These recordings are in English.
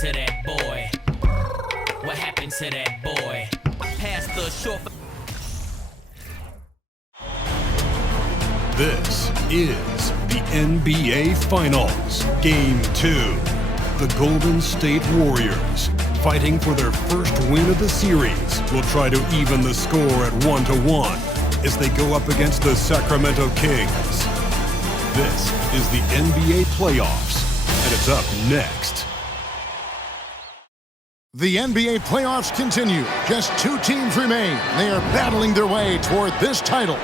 to that boy? What happened to that boy? Pass the short. This is the NBA Finals, Game 2. The Golden State Warriors, fighting for their first win of the series, will try to even the score at 1-1 as they go up against the Sacramento Kings. This is the NBA playoffs, and it's up next. The NBA playoffs continue. Just 2 teams remain. They are battling their way toward this title.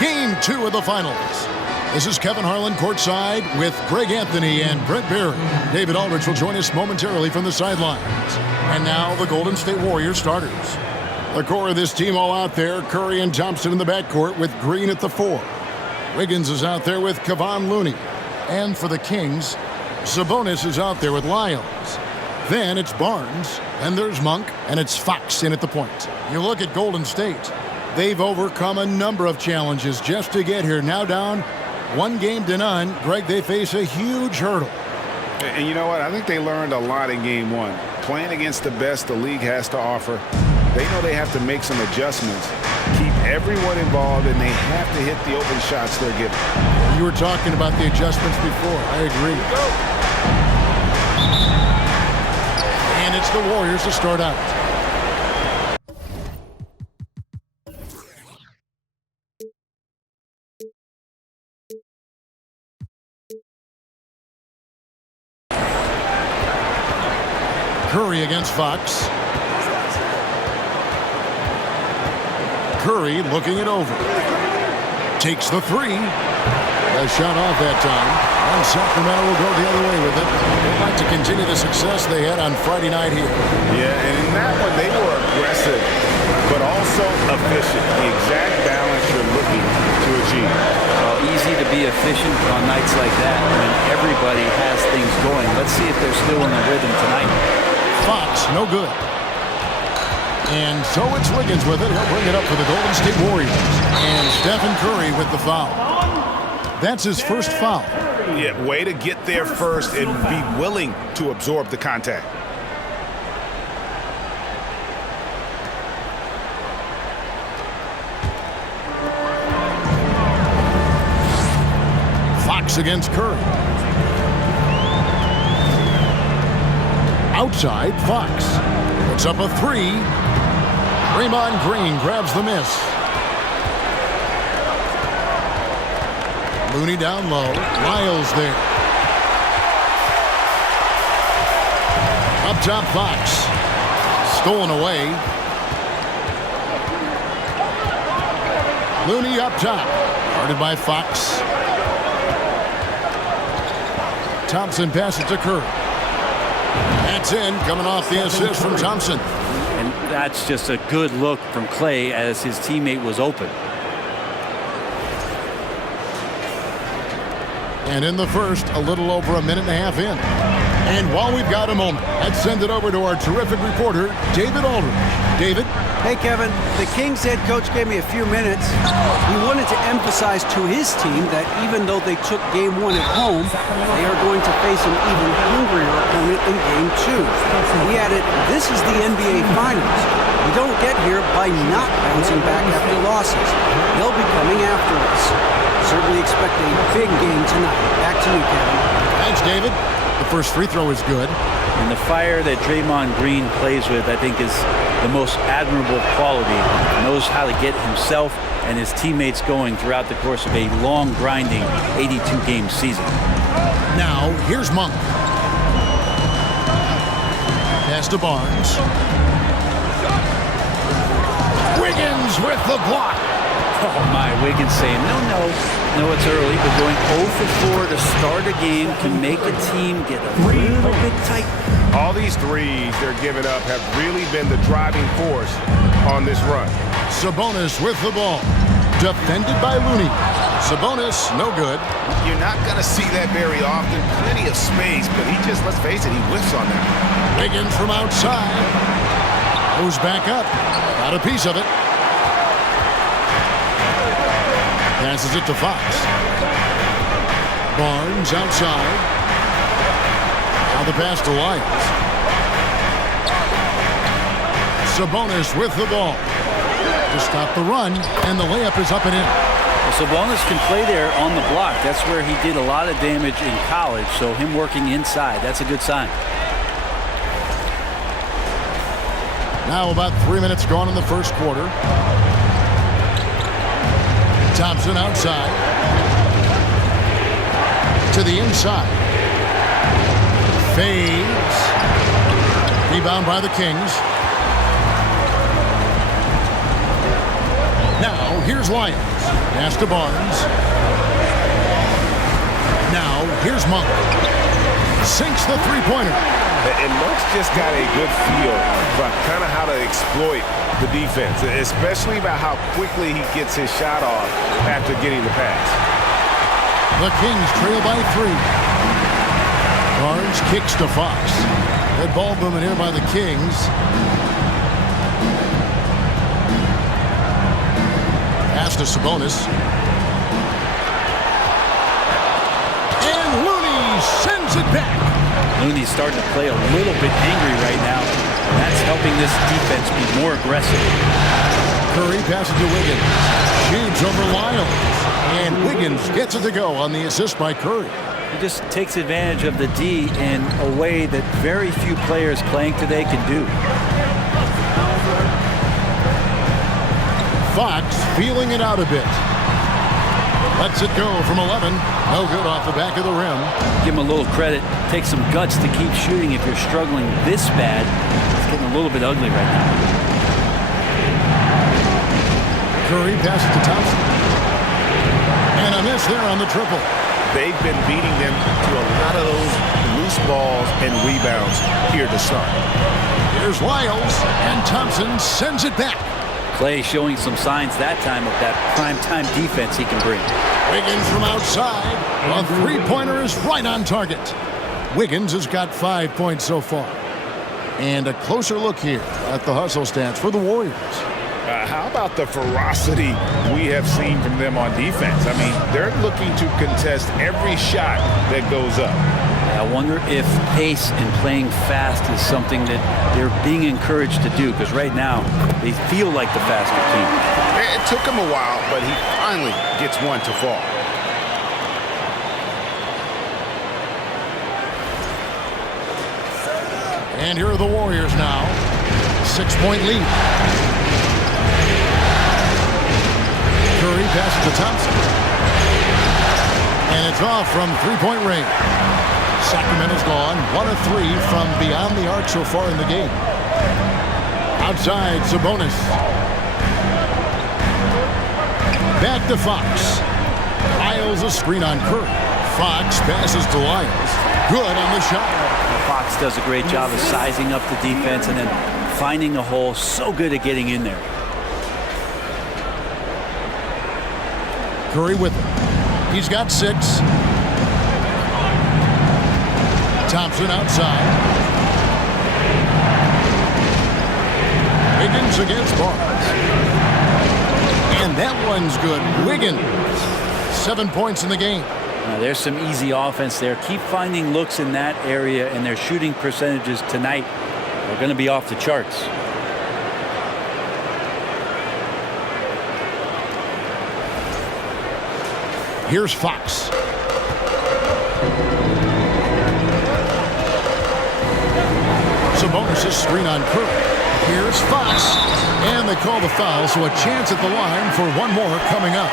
Game 2 of the finals. This is Kevin Harlan courtside with Greg Anthony and Brent Barry. David Aldridge will join us momentarily from the sidelines. And now the Golden State Warriors starters. The core of this team all out there. Curry and Thompson in the backcourt with Green at the 4. Wiggins is out there with Kevon Looney. And for the Kings, Sabonis is out there with Lyles. Then it's Barnes, and there's Monk, and it's Fox in at the point. You look at Golden State. They've overcome a number of challenges just to get here. Now down 1-0. Greg, they face a huge hurdle. And you know what? I think they learned a lot in Game 1. Playing against the best the league has to offer, they know they have to make some adjustments, keep everyone involved, and they have to hit the open shots they're given. You were talking about the adjustments before. I agree. And it's the Warriors to start out. Curry against Fox. Curry looking it over. Takes the 3. A shot off that time. And Sacramento will go the other way with it. They'd like to continue the success they had on Friday night here. Yeah, and in that one, they were aggressive, but also efficient. The exact balance you're looking to achieve. Well, easy to be efficient on nights like that when everybody has things going. Let's see if they're still in the rhythm tonight. Fox, no good. And so it's Wiggins with it. He'll bring it up for the Golden State Warriors. And Stephen Curry with the foul. That's his first foul. Yeah, way to get there first and be willing to absorb the contact. Fox against Curry. Outside, Fox. Puts up a 3. Draymond Green grabs the miss. Looney down low. Lyles there. Up top, Fox. Stolen away. Looney up top. Guarded by Fox. Thompson passes to Curry. That's in, coming off the assist from Thompson. And that's just a good look from Clay as his teammate was open. And in the first, a little over a minute and a half in. And while we've got a moment, let's send it over to our terrific reporter, David Aldridge. David? Hey, Kevin. The Kings head coach gave me a few minutes. He wanted to emphasize to his team that even though they took Game 1 at home, they are going to face an even hungrier opponent in Game 2. He added, this is the NBA Finals. We don't get here by not bouncing back after losses. They'll be coming after us. Certainly expect a big game tonight. Back to you, Kevin. Thanks, David. The first free throw is good. And the fire that Draymond Green plays with, I think, is the most admirable quality. He knows how to get himself and his teammates going throughout the course of a long, grinding 82-game season. Now, here's Monk. Pass to Barnes. Wiggins with the block. Oh my, Wiggins saying, no, it's early, but going 0 for 4 to start a game can make a team get a little bit tight. All these threes they're giving up have really been the driving force on this run. Sabonis with the ball. Defended by Looney. Sabonis, no good. You're not going to see that very often. Plenty of space, but he just, let's face it, he whiffs on that. Wiggins from outside. Goes back up. Got a piece of it. Passes it to Fox. Barnes outside. Now the pass to Lyles. Sabonis with the ball. To stop the run, and the layup is up and in. Well, Sabonis can play there on the block. That's where he did a lot of damage in college, so him working inside, that's a good sign. Now about 3 minutes gone in the first quarter. Thompson outside. To the inside. Fades. Rebound by the Kings. Now here's Lyons. Pass to Barnes. Now here's Monk. Sinks the three-pointer. And Monk's just got a good feel about kind of how to exploit the defense, especially about how quickly he gets his shot off after getting the pass. The Kings trail by 3. Barnes kicks to Fox. Good ball movement here by the Kings. Pass to Sabonis. And Looney sends it back. Looney's starting to play a little bit angry right now. That's helping this defense be more aggressive. Curry passes to Wiggins. Shoots over Lyles. And Wiggins gets it to go on the assist by Curry. He just takes advantage of the D in a way that very few players playing today can do. Fox feeling it out a bit. Lets it go from 11. No good off the back of the rim. Give him a little credit. Take some guts to keep shooting if you're struggling this bad. It's getting a little bit ugly right now. Curry passes to Thompson. And a miss there on the triple. They've been beating them to a lot of those loose balls and rebounds here to start. Here's Lyles, and Thompson sends it back. Clay showing some signs that time of that prime-time defense he can bring. Wiggins from outside. A three-pointer is right on target. Wiggins has got 5 points so far. And a closer look here at the hustle stats for the Warriors. How about the ferocity we have seen from them on defense? I mean, they're looking to contest every shot that goes up. I wonder if pace and playing fast is something that they're being encouraged to do, because right now they feel like the faster team. It took him a while, but he finally gets one to fall. And here are the Warriors now. 6-point lead. Curry passes to Thompson. And it's off from three-point range. Sacramento's gone 1 of 3 from beyond the arc so far in the game. Outside, Sabonis. Back to Fox. Lyles a screen on Curry. Fox passes to Lyles. Good on the shot. Fox does a great job of sizing up the defense and then finding a hole. So good at getting in there. Curry with it. He's got 6. Thompson outside. Wiggins against Barnes. And that one's good. Wiggins. 7 points in the game. Now, there's some easy offense there. Keep finding looks in that area, and their shooting percentages tonight are going to be off the charts. Here's Fox. Sabonis' screen on Curry. Here's Fox. And they call the foul, so a chance at the line for one more coming up.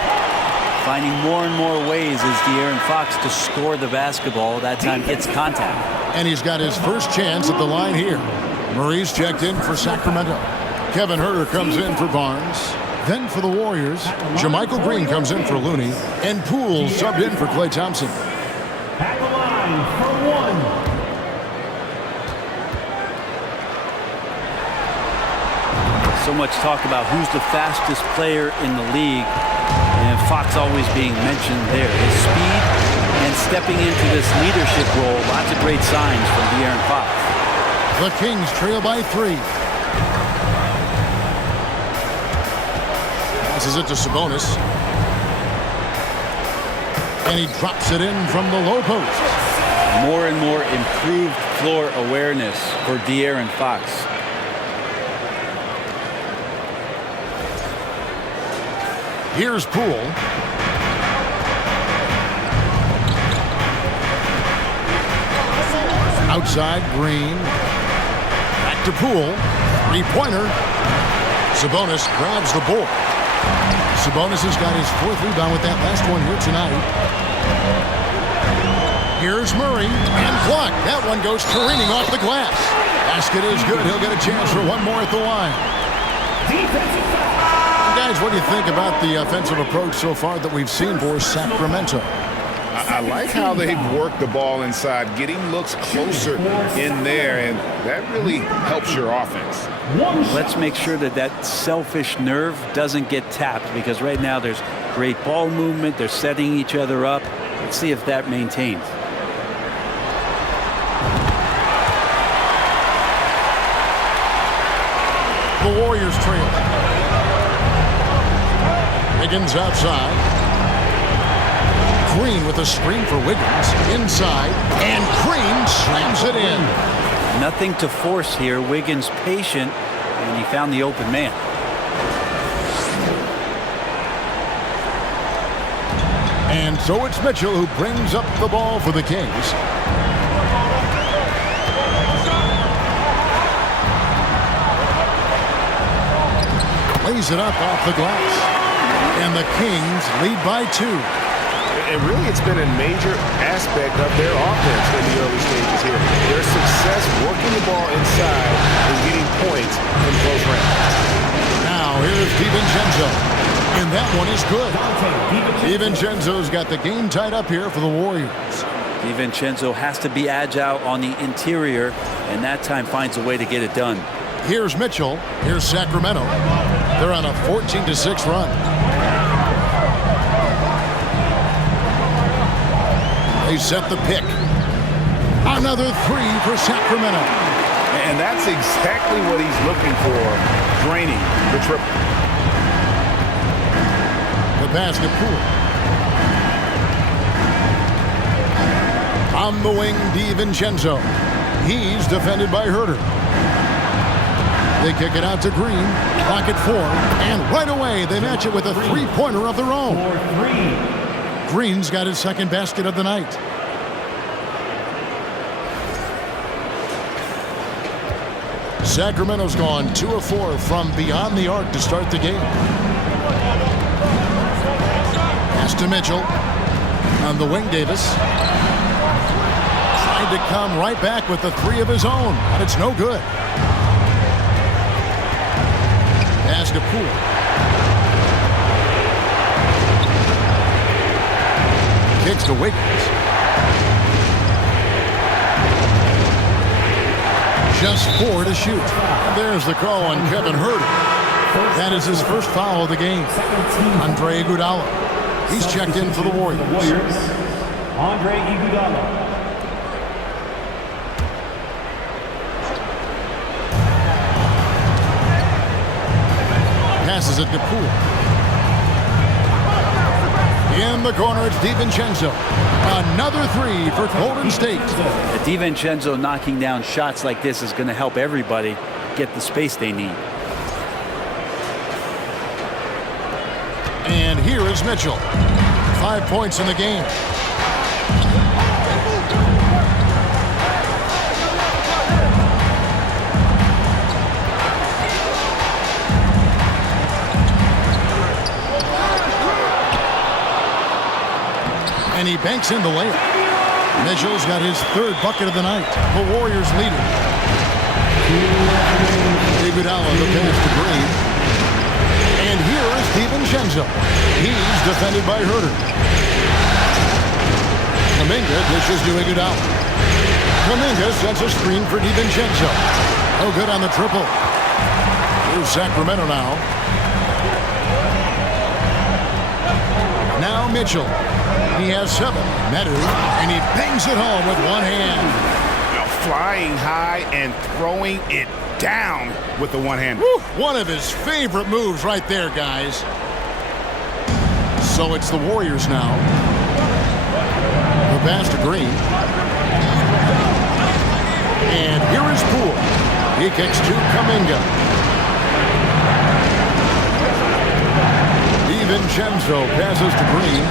Finding more and more ways is De'Aaron Fox to score the basketball. That time hits contact. And he's got his first chance at the line here. Murray's checked in for Sacramento. Kevin Huerter comes in for Barnes. Then for the Warriors, Jermichael Green comes in for Looney. And Poole subbed in for Klay Thompson. At the line for one. So much talk about who's the fastest player in the league. And Fox always being mentioned there. His speed and stepping into this leadership role, lots of great signs from De'Aaron Fox. The Kings trail by 3. Passes it to Sabonis. And he drops it in from the low post. More and more improved floor awareness for De'Aaron Fox. Here's Poole. Outside, Green. Back to Poole. Three-pointer. Sabonis grabs the board. Sabonis has got his 4th rebound with that last one here tonight. Here's Murray, and blocked. That one goes careening off the glass. Basket is good. He'll get a chance for one more at the line. Guys, what do you think about the offensive approach so far that we've seen for Sacramento? I like how they've worked the ball inside, getting looks closer in there, and that really helps your offense. Let's make sure that that selfish nerve doesn't get tapped, because right now there's great ball movement. They're setting each other up. Let's see if that maintains. The Warriors trail. Wiggins outside. Green with a screen for Wiggins. Inside. And Green slams it in. Nothing to force here. Wiggins patient, and he found the open man. And so it's Mitchell who brings up the ball for the Kings. Lays it up off the glass. And the Kings lead by 2. And really, it's been a major aspect of their offense in the early stages here. Their success working the ball inside and getting points in close range. Now, here's DiVincenzo. And that one is good. DiVincenzo's got the game tied up here for the Warriors. DiVincenzo has to be agile on the interior, and that time finds a way to get it done. Here's Mitchell. Here's Sacramento. They're on a 14-6 run. They set the pick. Another 3 for Sacramento. And that's exactly what he's looking for, draining the triple. The basket Poole. On the wing, DiVincenzo. He's defended by Herter. They kick it out to Green. Clock at 4. And right away, they match it with a three-pointer of their own. Green's got his second basket of the night. Sacramento's gone 2 of 4 from beyond the arc to start the game. Pass to Mitchell. On the wing, Davis. Tried to come right back with the 3 of his own. But it's no good. Pass to Poole. Kicks to Wiggins. Just 4 to shoot. And there's the call on Kevin Herter. That is his first foul of the game. Andre Iguodala. He's checked in for the Warriors. Andre Iguodala. Passes it to Poole. In the corner, it's DiVincenzo. Another 3 for Golden State. DiVincenzo knocking down shots like this is going to help everybody get the space they need. And here is Mitchell. 5 points in the game. And he banks in the layup. Mitchell's got his 3rd bucket of the night. The Warriors lead it. Iguodala the pass to Green. And here is DiVincenzo. He's defended by Herter. Kuminga dishes to Iguodala. Kuminga sets a screen for DiVincenzo. No good on the triple. Here's Sacramento now. Now Mitchell. He has 7. Medu, and he bangs it home with one hand. Now flying high and throwing it down with the one hand. One of his favorite moves right there, guys. So it's the Warriors now. The pass to Green. And here is Poole. He kicks to Kuminga. DiVincenzo passes to Green.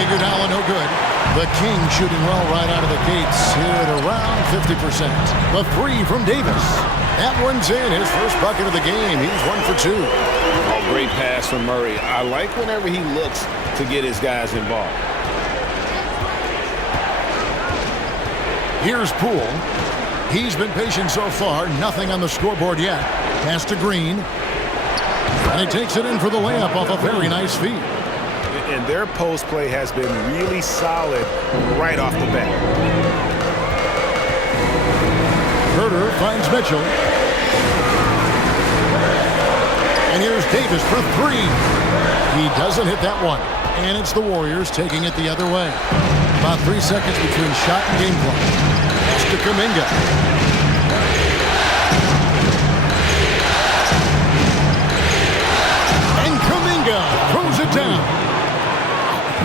Iguodala no good. The Kings shooting well right out of the gates here at around 50%. The three from Davis. That one's in. His first bucket of the game. He's 1 for 2. Oh, great pass from Murray. I like whenever he looks to get his guys involved. Here's Poole. He's been patient so far. Nothing on the scoreboard yet. Pass to Green. And he takes it in for the layup off a very nice feed. And their post play has been really solid right off the bat. Herter finds Mitchell. And here's Davis for three. He doesn't hit that one. And it's the Warriors taking it the other way. About 3 seconds between shot and game clock. Pass to Kuminga. And Kuminga throws it down.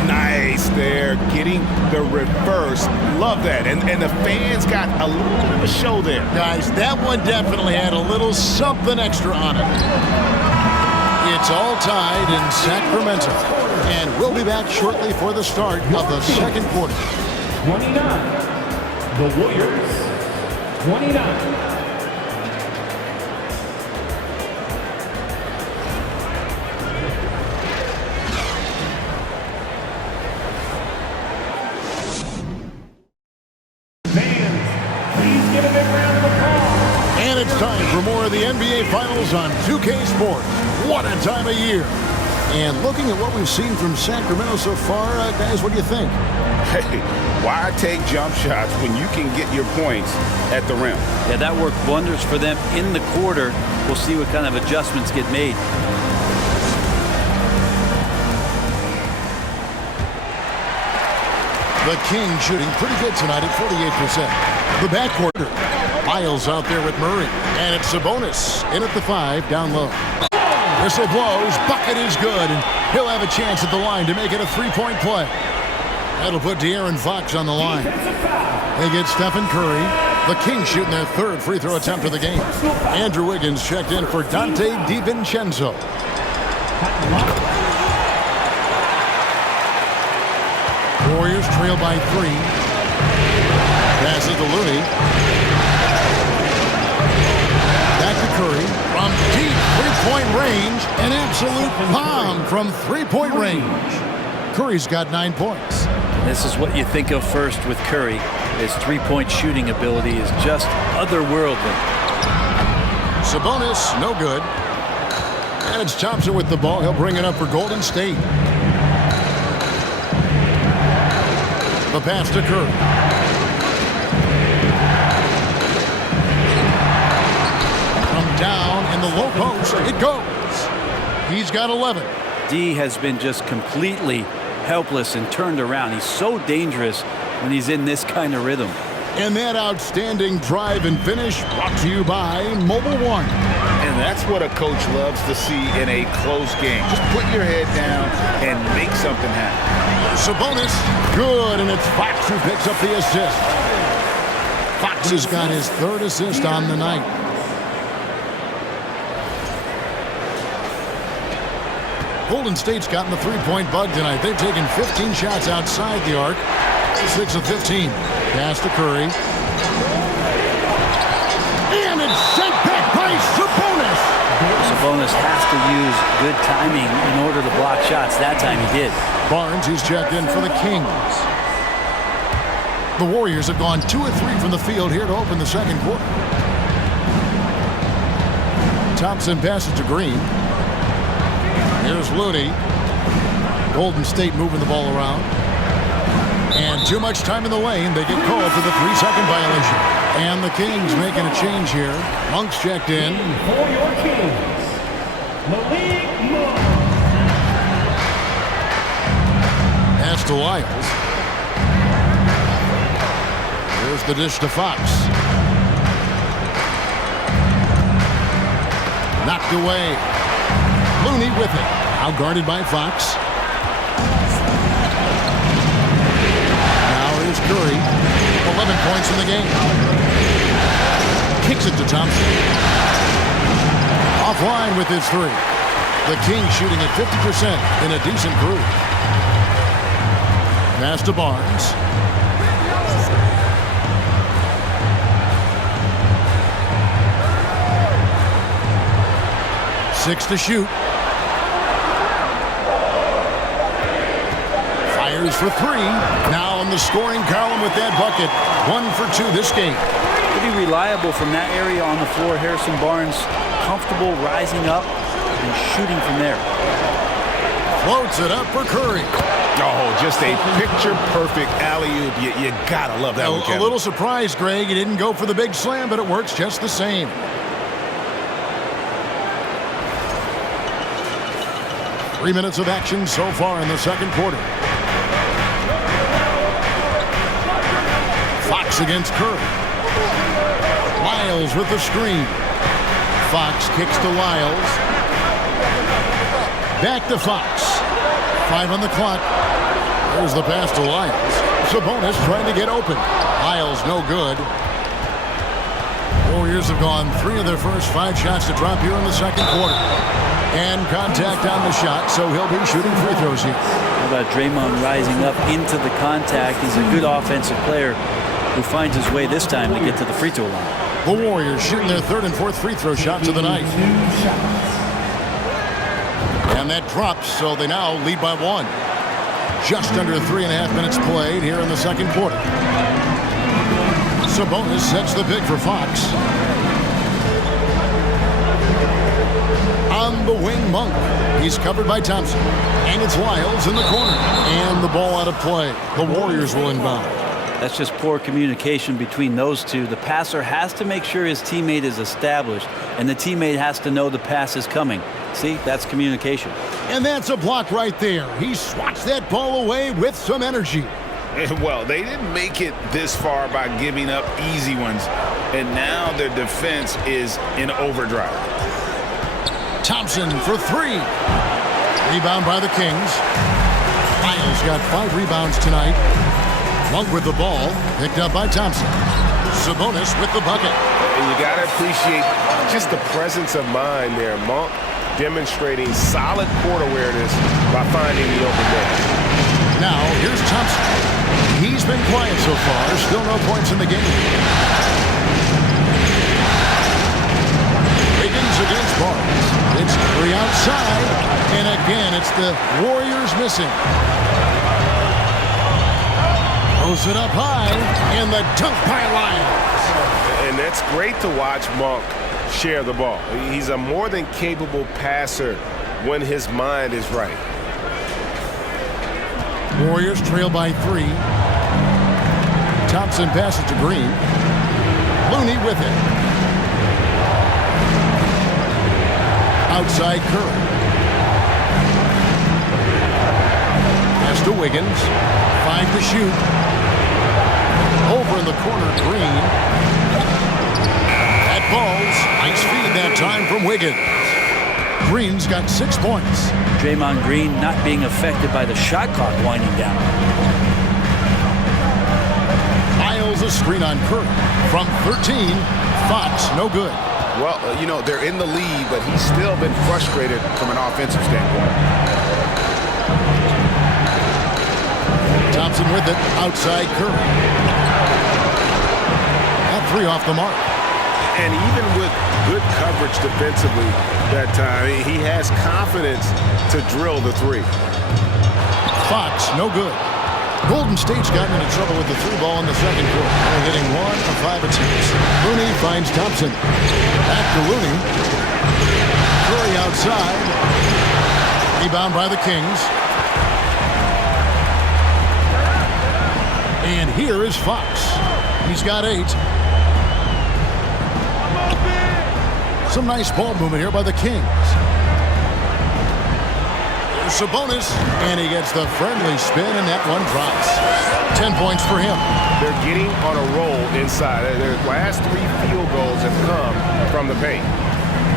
Nice there, getting the reverse. Love that. And the fans got a little bit of a show there. Guys, that one definitely had a little something extra on it. It's all tied in Sacramento. And we'll be back shortly for the start of the second quarter. 29. The Warriors. 29. Time for more of the NBA Finals on 2K Sports. What a time of year. And looking at what we've seen from Sacramento so far, guys, what do you think? Hey, why take jump shots when you can get your points at the rim? Yeah, that worked wonders for them in the quarter. We'll see what kind of adjustments get made. The Kings shooting pretty good tonight at 48%. The backcourt. Miles out there with Murray. And it's Sabonis in at the 5 down low. Whistle blows. Bucket is good. And he'll have a chance at the line to make it a three-point play. That'll put De'Aaron Fox on the line. They get Stephen Curry. The Kings shooting their third free throw attempt of the game. Andrew Wiggins checked in for Dante DiVincenzo. Warriors trail by 3. Passes to Looney. Back to Curry from deep three-point range. An absolute bomb from three-point range. Curry's got 9 points. This is what you think of first with Curry. His three-point shooting ability is just otherworldly. Sabonis, no good. And it's Thompson with the ball. He'll bring it up for Golden State. The pass to Curry. From down in the low post, it goes. He's got 11. D has been just completely helpless and turned around. He's so dangerous when he's in this kind of rhythm. And that outstanding drive and finish brought to you by Mobile One. And that's what a coach loves to see in a close game. Just put your head down and make something happen. Sabonis, good, and it's Fox who picks up the assist. Fox has got his third assist on the night. Golden State's gotten the three-point bug tonight. They've taken 15 shots outside the arc. 6 of 15. Pass to Curry. And it's sent back by Sabonis. Sabonis has to use good timing in order to block shots. That time he did. Barnes, who's checked in for the Kings. The Warriors have gone 2 of 3 from the field here to open the second quarter. Thompson passes to Green. Here's Looney. Golden State moving the ball around. And too much time in the lane. They get called for the 3-second violation. And the Kings making a change here. Monk's checked in. For your Kings, Malik Monk. Pass to Lyles. Here's the dish to Fox. Knocked away. Looney with it. Out guarded by Fox. Now here's Curry. 11 points in the game. Kicks it to Thompson. Offline with his 3. The Kings shooting at 50% in a decent group. Pass to Barnes. Six to shoot. Fires for three. Now in the scoring column with that bucket. 1 for 2 this game. Pretty reliable from that area on the floor. Harrison Barnes comfortable rising up and shooting from there. Floats it up for Curry. Oh, just a picture-perfect alley-oop. You gotta love that one, Kevin. A little surprised, Greg. He didn't go for the big slam, but it works just the same. 3 minutes of action so far in the second quarter. Fox against Curry. Lyles with the screen. Fox kicks to Lyles. Back to Fox. 5 on the clock. There's the pass to Lyles. Sabonis trying to get open. Lyles no good. Warriors have gone 3 of their first 5 shots to drop here in the second quarter. And contact on the shot, so he'll be shooting free throws here. How about Draymond rising up into the contact? He's a good offensive player who finds his way this time to get to the free throw line. The Warriors shooting their 3rd and 4th free throw shots of the night. And that drops, so they now lead by 1. Just under 3.5 minutes played here in the second quarter. Sabonis sets the pick for Fox. On the wing, Monk. He's covered by Thompson. And it's Lyles in the corner. And the ball out of play. The Warriors will inbound. That's just poor communication between those two. The passer has to make sure his teammate is established, and the teammate has to know the pass is coming. See, that's communication. And that's a block right there. He swats that ball away with some energy. Well, they didn't make it this far by giving up easy ones, and now their defense is in overdrive. Thompson for 3. Rebound by the Kings. Lyles got 5 rebounds tonight. Monk with the ball, picked up by Thompson. Sabonis with the bucket. And you got to appreciate just the presence of mind there. Monk demonstrating solid court awareness by finding the open man. Now, here's Thompson. He's been quiet so far. Still no points in the game. Wiggins against Barnes. It's Curry outside. And again, it's the Warriors missing. Throws it up high, and the dunk by Lyles. And that's great to watch Monk share the ball. He's a more than capable passer when his mind is right. Warriors trail by 3. Thompson passes to Green. Looney with it. Outside Curry. Pass to Wiggins. 5 to shoot. Over in the corner, Green. That ball's nice feed that time from Wiggins. Green's got 6 points. Draymond Green not being affected by the shot clock winding down. Lyles a screen on Curry. From 13, Fox no good. Well, you know, they're in the lead, but he's still been frustrated from an offensive standpoint. Thompson with it, outside Curry. That 3 off the mark. And even with good coverage defensively that time, he has confidence to drill the 3. Fox, no good. Golden State's gotten into trouble with the 3 ball in the second quarter. They're hitting 1 of 5 attempts. Looney finds Thompson. Back to Looney. Curry outside. Rebound by the Kings. And here is Fox. He's got 8. Some nice ball movement here by the Kings. There's Sabonis, and he gets the friendly spin, and that one drops. 10 points for him. They're getting on a roll inside. Their last 3 field goals have come from the paint.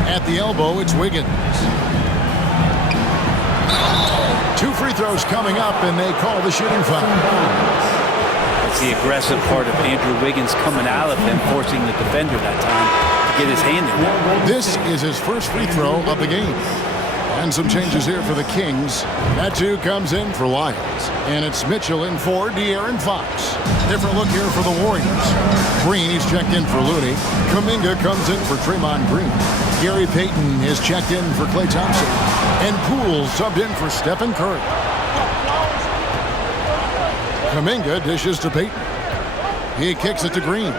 At the elbow, it's Wiggins. 2 free throws coming up, and they call the shooting foul. It's the aggressive part of Andrew Wiggins coming out of him, forcing the defender that time to get his hand in there. This is his first free throw of the game. And some changes here for the Kings. Matu comes in for Lyles. And it's Mitchell in for De'Aaron Fox. Different look here for the Warriors. Green, he's checked in for Looney. Kuminga comes in for Draymond Green. Gary Payton is checked in for Klay Thompson. And Poole subbed in for Stephen Curry. Kuminga dishes to Payton. He kicks it to Green.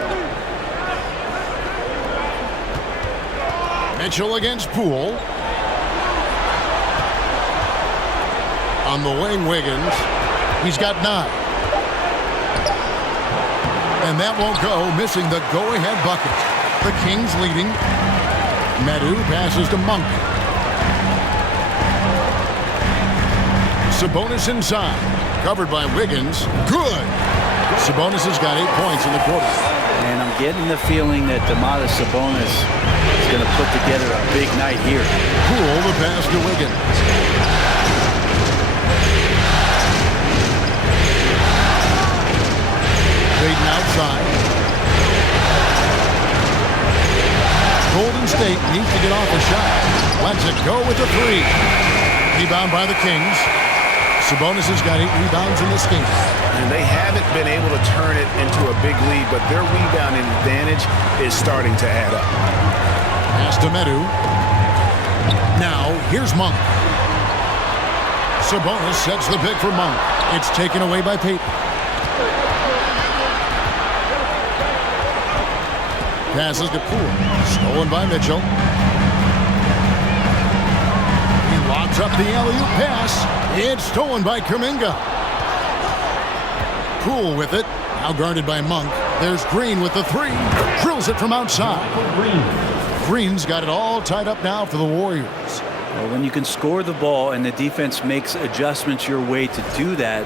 Mitchell against Poole. On the wing, Wiggins. He's got 9. And that won't go, missing the go-ahead bucket. The Kings leading. Medu passes to Monk. Sabonis inside. Covered by Wiggins. Good. Sabonis has got 8 points in the quarter. And I'm getting the feeling that Domantas Sabonis is going to put together a big night here. Poole the pass to Wiggins. Payton outside. Golden State needs to get off a shot. Lets it go with the 3. Rebound by the Kings. Sabonis has got 8 rebounds in this game. And they haven't been able to turn it into a big lead, but their rebounding advantage is starting to add up. Pass to Medu. Now, here's Monk. Sabonis sets the pick for Monk. It's taken away by Payton. Passes to Poole. Stolen by Mitchell. He lobs up the alley-oop pass. It's stolen by Kuminga. Poole with it. Now guarded by Monk. There's Green with the 3. Drills it from outside. Green's got it all tied up now for the Warriors. Well, when you can score the ball and the defense makes adjustments your way to do that,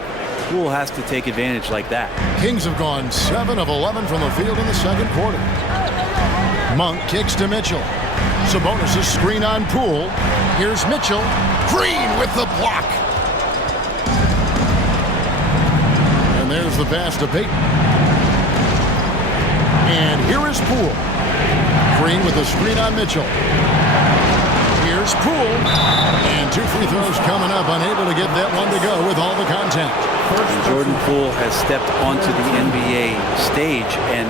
Poole has to take advantage like that. Kings have gone 7 of 11 from the field in the second quarter. Monk kicks to Mitchell. Sabonis' screen on Poole. Here's Mitchell. Green with the block. And there's the pass to Payton. And here is Poole. Green with the screen on Mitchell. Here's Poole. And 2 free throws coming up. Unable to get that one to go with all the contact. Jordan Poole has stepped onto the NBA stage and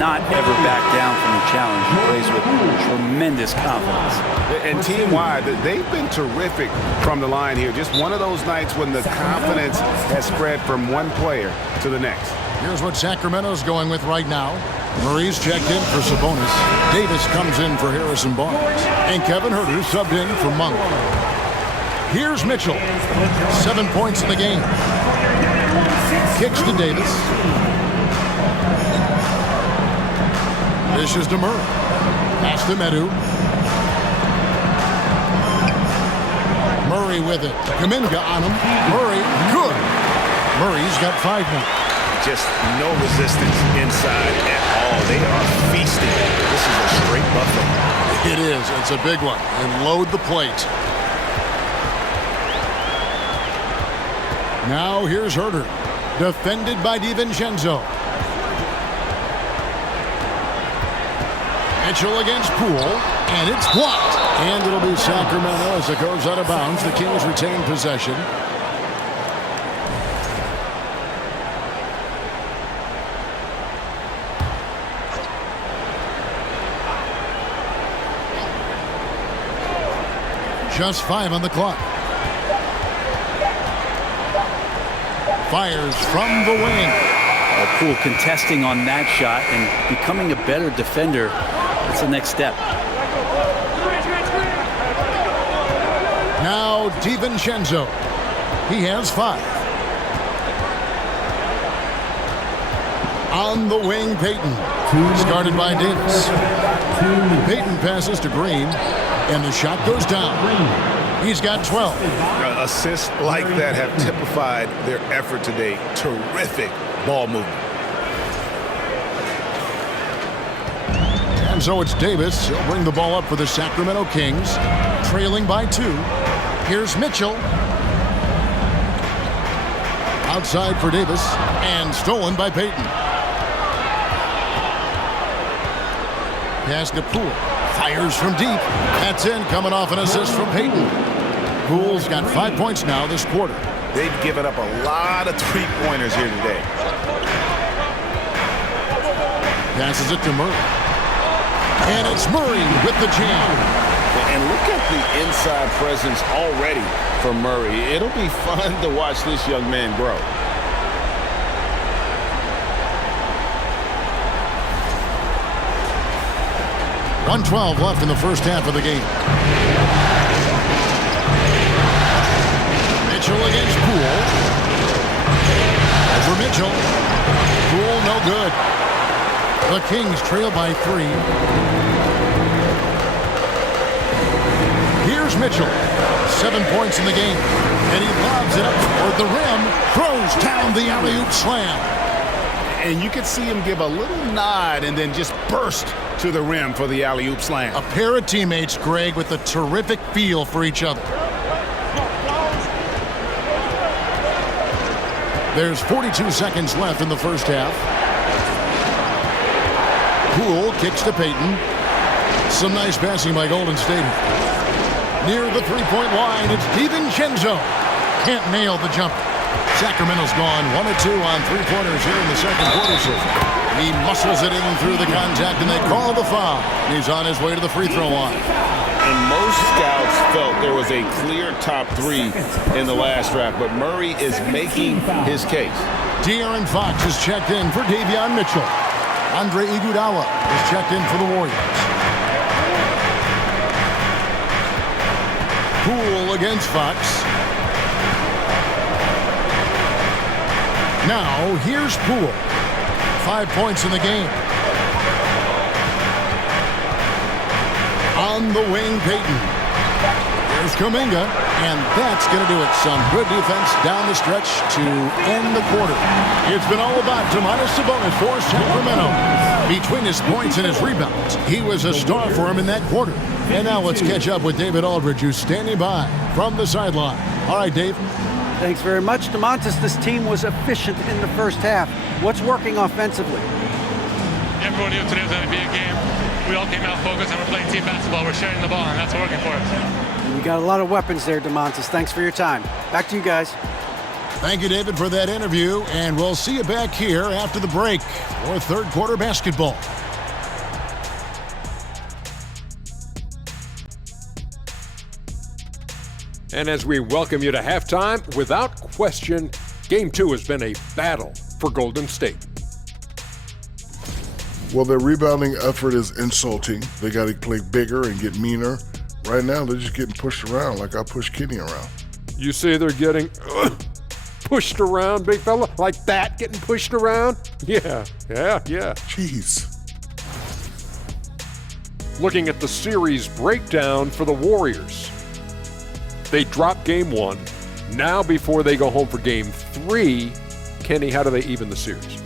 not ever backed down from the challenge. He plays with tremendous confidence. And team-wide, they've been terrific from the line here. Just one of those nights when the confidence has spread from one player to the next. Here's what Sacramento's going with right now. Murray's checked in for Sabonis. Davis comes in for Harrison Barnes. And Kevin Huerter subbed in for Monk. Here's Mitchell. 7 points in the game. Kicks to Davis. Dishes to Murray. Pass to Medu. Murray with it. Kuminga on him. Murray, good. Murray's got 5 now. Just no resistance inside at all. They are feasting. This is a straight buffet. It is. It's a big one. And load the plate. Now here's Huerter. Defended by DiVincenzo. Mitchell against Poole. And it's blocked. And it'll be Sacramento as it goes out of bounds. The Kings retain possession. Just 5 on the clock. Fires from the wing. Poole contesting on that shot and becoming a better defender. That's the next step. Now DiVincenzo. He has 5. On the wing, Payton. He's guarded by Davis. Payton passes to Green. And the shot goes down. He's got 12. Assists like that have typified their effort today. Terrific ball movement. And so it's Davis. He'll bring the ball up for the Sacramento Kings. Trailing by 2. Here's Mitchell. Outside for Davis. And stolen by Payton. Pass to Poole. Fires from deep. That's in, coming off an assist from Payton. Poole's got 5 points now this quarter. They've given up a lot of three-pointers here today. Passes it to Murray. And it's Murray with the jam. And look at the inside presence already for Murray. It'll be fun to watch this young man grow. .112 left in the first half of the game. Mitchell against Poole. Over Mitchell. Poole no good. The Kings trail by 3. Here's Mitchell. 7 points in the game. And he lobs it up toward the rim. Throws down the alley-oop slam. And you could see him give a little nod and then just burst to the rim for the alley-oop slam. A pair of teammates, Greg, with a terrific feel for each other. There's 42 seconds left in the first half. Poole kicks to Payton. Some nice passing by Golden State. Near the three-point line, it's DiVincenzo. Can't nail the jumper. Sacramento's gone 1 of 2 on three-pointers here in the second quarter. He muscles it in through the contact, and they call the foul. He's on his way to the free throw line. And most scouts felt there was a clear top 3 in the last draft, but Murray is making his case. De'Aaron Fox is checked in for Davion Mitchell. Andre Iguodala is checked in for the Warriors. Poole against Fox. Now, here's Poole. 5 points in the game. On the wing, Payton. There's Kuminga, and that's going to do it. Some good defense down the stretch to end the quarter. It's been all about Domantas Sabonis for Sacramento. Between his points and his rebounds, he was a star for him in that quarter. And now let's catch up with David Aldridge, who's standing by from the sideline. All right, Dave. Thanks very much, Domantas. This team was efficient in the first half. What's working offensively? Everyone knew today was going to be a game. We all came out focused and we're playing team basketball. We're sharing the ball, and that's working for us. You got a lot of weapons there, Domantas. Thanks for your time. Back to you guys. Thank you, David, for that interview, and we'll see you back here after the break for third quarter basketball. And as we welcome you to halftime, without question, Game 2 has been a battle for Golden State. Well, their rebounding effort is insulting. They got to play bigger and get meaner. Right now, they're just getting pushed around like I pushed Kenny around. You say they're getting pushed around, big fella? Like that, getting pushed around? Yeah. Jeez. Looking at the series breakdown for the Warriors. They drop Game 1. Now before they go home for Game 3, Kenny, how do they even the series?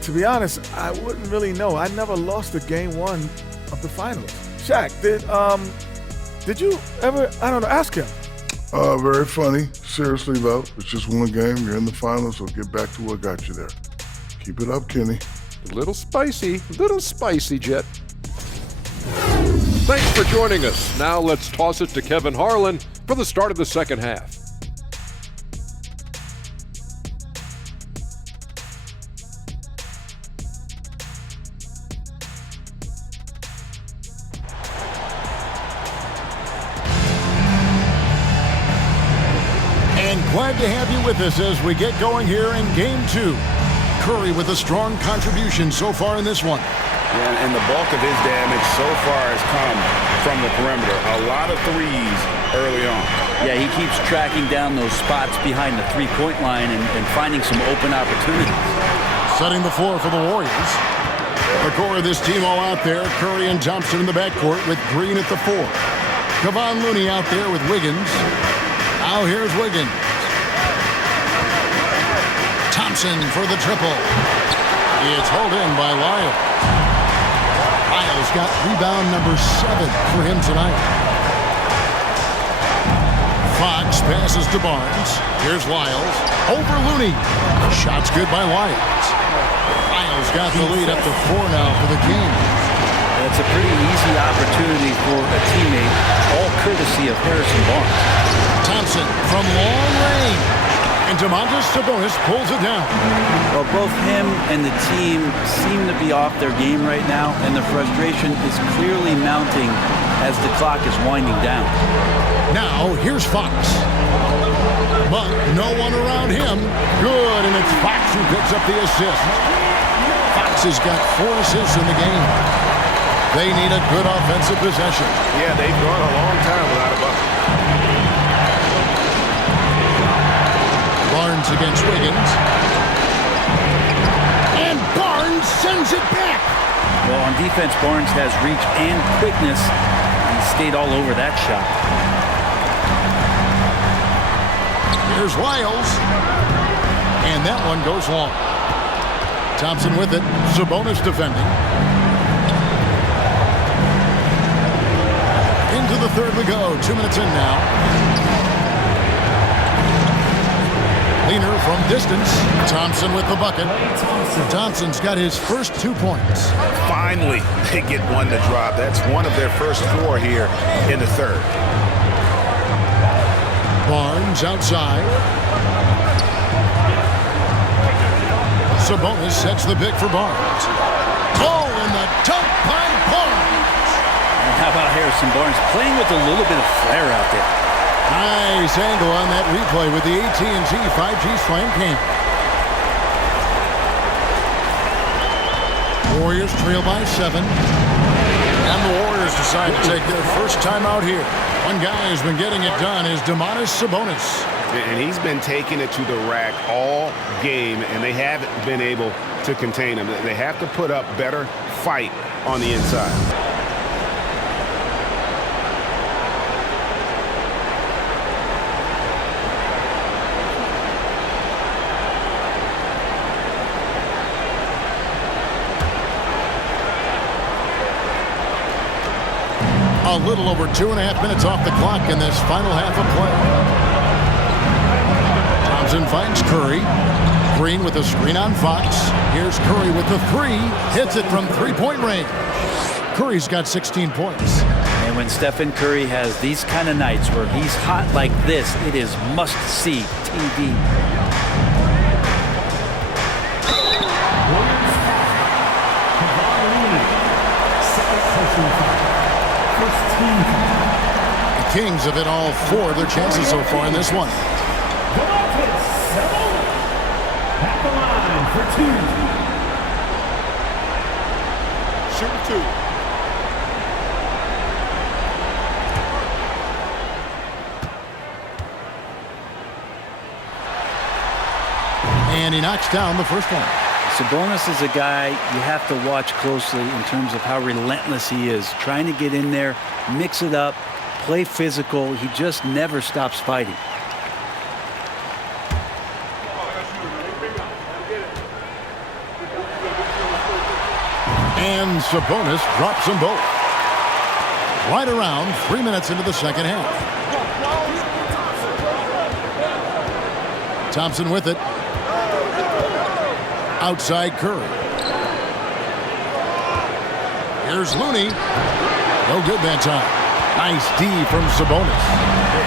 To be honest, I wouldn't really know. I never lost a Game 1 of the finals. Shaq, did you ever, ask him? Very funny. Seriously, though, it's just one game. You're in the finals, so get back to what got you there. Keep it up, Kenny. A little spicy, Jet. Thanks for joining us. Now let's toss it to Kevin Harlan for the start of the second half. Glad to have you with us as we get going here in Game 2. Curry with a strong contribution so far in this one. Yeah, and the bulk of his damage so far has come from the perimeter. A lot of threes early on. Yeah, he keeps tracking down those spots behind the three-point line and finding some open opportunities. Setting the floor for the Warriors. The core of this team all out there. Curry and Thompson in the backcourt with Green at the 4. Kevon Looney out there with Wiggins. Now here's Wiggins. Thompson for the triple. It's hauled in by Lyles. Lyles got rebound number 7 for him tonight. Fox passes to Barnes. Here's Lyles. Over Looney. Shot's good by Lyles. Lyles got the lead up to 4 now for the Kings. That's a pretty easy opportunity for a teammate, all courtesy of Harrison Barnes. Thompson from long range. And Sabonis pulls it down. Well, both him and the team seem to be off their game right now, and the frustration is clearly mounting as the clock is winding down. Now, here's Fox. But no one around him. Good, and it's Fox who picks up the assist. Fox has got 4 assists in the game. They need a good offensive possession. Yeah, they've gone a long time without a bucket. Barnes against Wiggins. And Barnes sends it back. Well, on defense, Barnes has reach and quickness. He stayed all over that shot. Here's Wiles. And that one goes long. Thompson with it. Sabonis defending. Into the third we go. 2 minutes in now. Leaner from distance. Thompson with the bucket. Thompson's got his first 2 points. Finally, they get one to drop. That's one of their first 4 here in the third. Barnes outside. Sabonis sets the pick for Barnes. Oh, and the dunk by Barnes. And how about Harrison Barnes playing with a little bit of flair out there? Nice angle on that replay with the AT&T 5G Slam Cam. Warriors trail by 7. And the Warriors decide to take their first time out here. One guy who's been getting it done is Sabonis. And he's been taking it to the rack all game, and they haven't been able to contain him. They have to put up better fight on the inside. A little over 2.5 minutes off the clock in this final half of play. Thompson finds Curry. Green with a screen on Fox. Here's Curry with the 3. Hits it from 3-point range. Curry's got 16 points. And when Stephen Curry has these kind of nights where he's hot like this, it is must-see TV. The Kings have hit all 4 of their chances so far in this one. At the line for 2. Shoot 2. And he knocks down the first one. Sabonis is a guy you have to watch closely in terms of how relentless he is. Trying to get in there, mix it up, play physical. He just never stops fighting. And Sabonis drops them both. Right around 3 minutes into the second half. Thompson with it. Outside Curry. Here's Looney. No good that time. Nice D from Sabonis.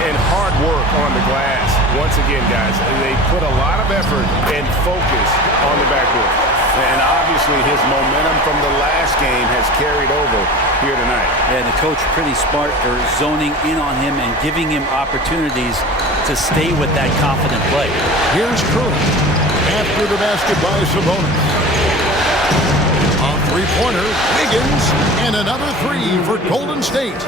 And hard work on the glass. Once again, guys, they put a lot of effort and focus on the backboard. And obviously his momentum from the last game has carried over here tonight. Yeah, the coach pretty smart for zoning in on him and giving him opportunities to stay with that confident play. Here's Curry. After the basket by Sabonis. A three-pointer, Wiggins, and another 3 for Golden State.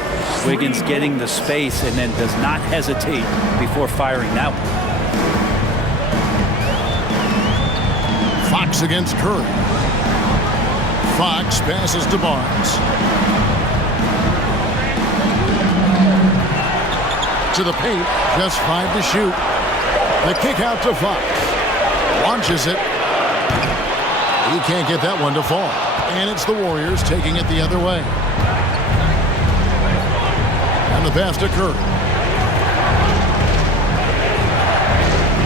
Wiggins getting the space and then does not hesitate before firing that one. Fox against Curry. Fox passes to Barnes. To the paint, just 5 to shoot. The kick out to Fox. Launches it. He can't get that one to fall. And it's the Warriors taking it the other way. And the pass to Curry.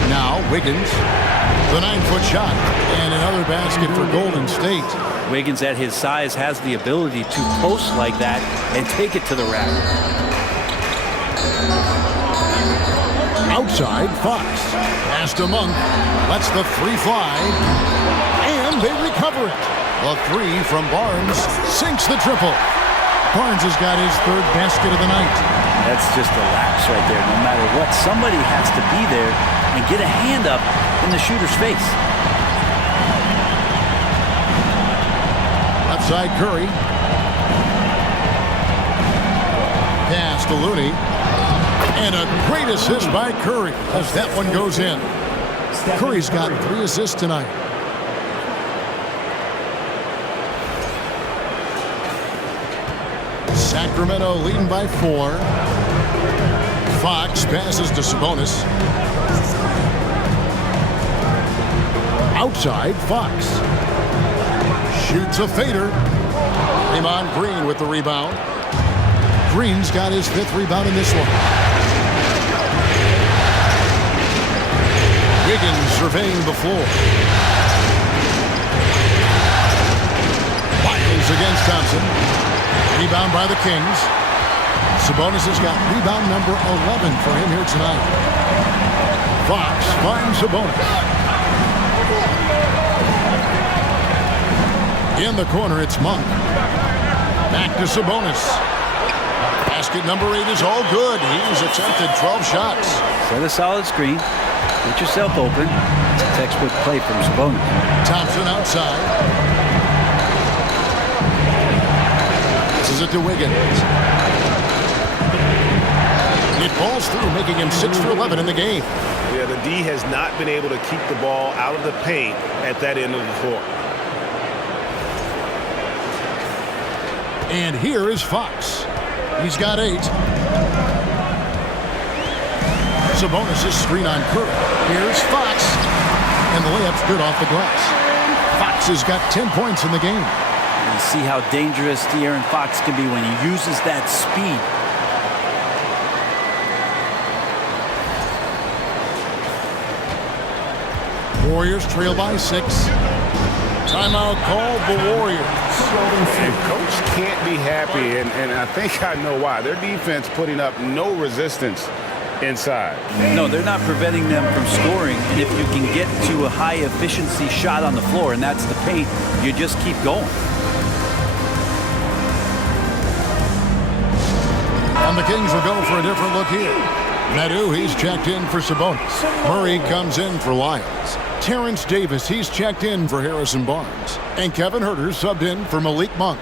Now Wiggins. The 9-foot shot. And another basket for Golden State. Wiggins at his size has the ability to post like that and take it to the rack. Outside, Fox. Pass to Monk. Lets the three fly. And they recover it. The three from Barnes sinks the triple. Barnes has got his third basket of the night. That's just a lapse right there. No matter what, somebody has to be there and get a hand up in the shooter's face. Left side, Curry. Pass to Looney. And a great assist by Curry as that one goes in. Curry's got 3 assists tonight. Sacramento leading by 4. Fox passes to Sabonis. Outside, Fox. Shoots a fader. Draymond Green with the rebound. Green's got his 5th rebound in this one. Wiggins surveying the floor. Wiles against Thompson. Rebound by the Kings. Sabonis has got rebound number 11 for him here tonight. Fox finds Sabonis. In the corner, it's Monk. Back to Sabonis. Basket number 8 is all good. He's attempted 12 shots. Set a solid screen. Get yourself open. It's a textbook play from Sabonis. Thompson outside. This is it to Wiggins. It falls through, making him 6 for 11 in the game. Yeah, the D has not been able to keep the ball out of the paint at that end of the floor. And here is Fox. He's got 8. Sabonis' screen on Curry. Here's Fox. And the layup's good off the glass. Fox has got 10 points in the game. You see how dangerous De'Aaron Fox can be when he uses that speed. Warriors trail by 6. Timeout called the Warriors. And coach can't be happy, and I think I know why. Their defense putting up no resistance inside. No, they're not preventing them from scoring. And if you can get to a high efficiency shot on the floor, and that's the paint, you just keep going. And the Kings will go for a different look here. Meadow, he's checked in for Sabonis. Murray comes in for Lyles. Terrence Davis, he's checked in for Harrison Barnes. And Kevin Huerter subbed in for Malik Monk.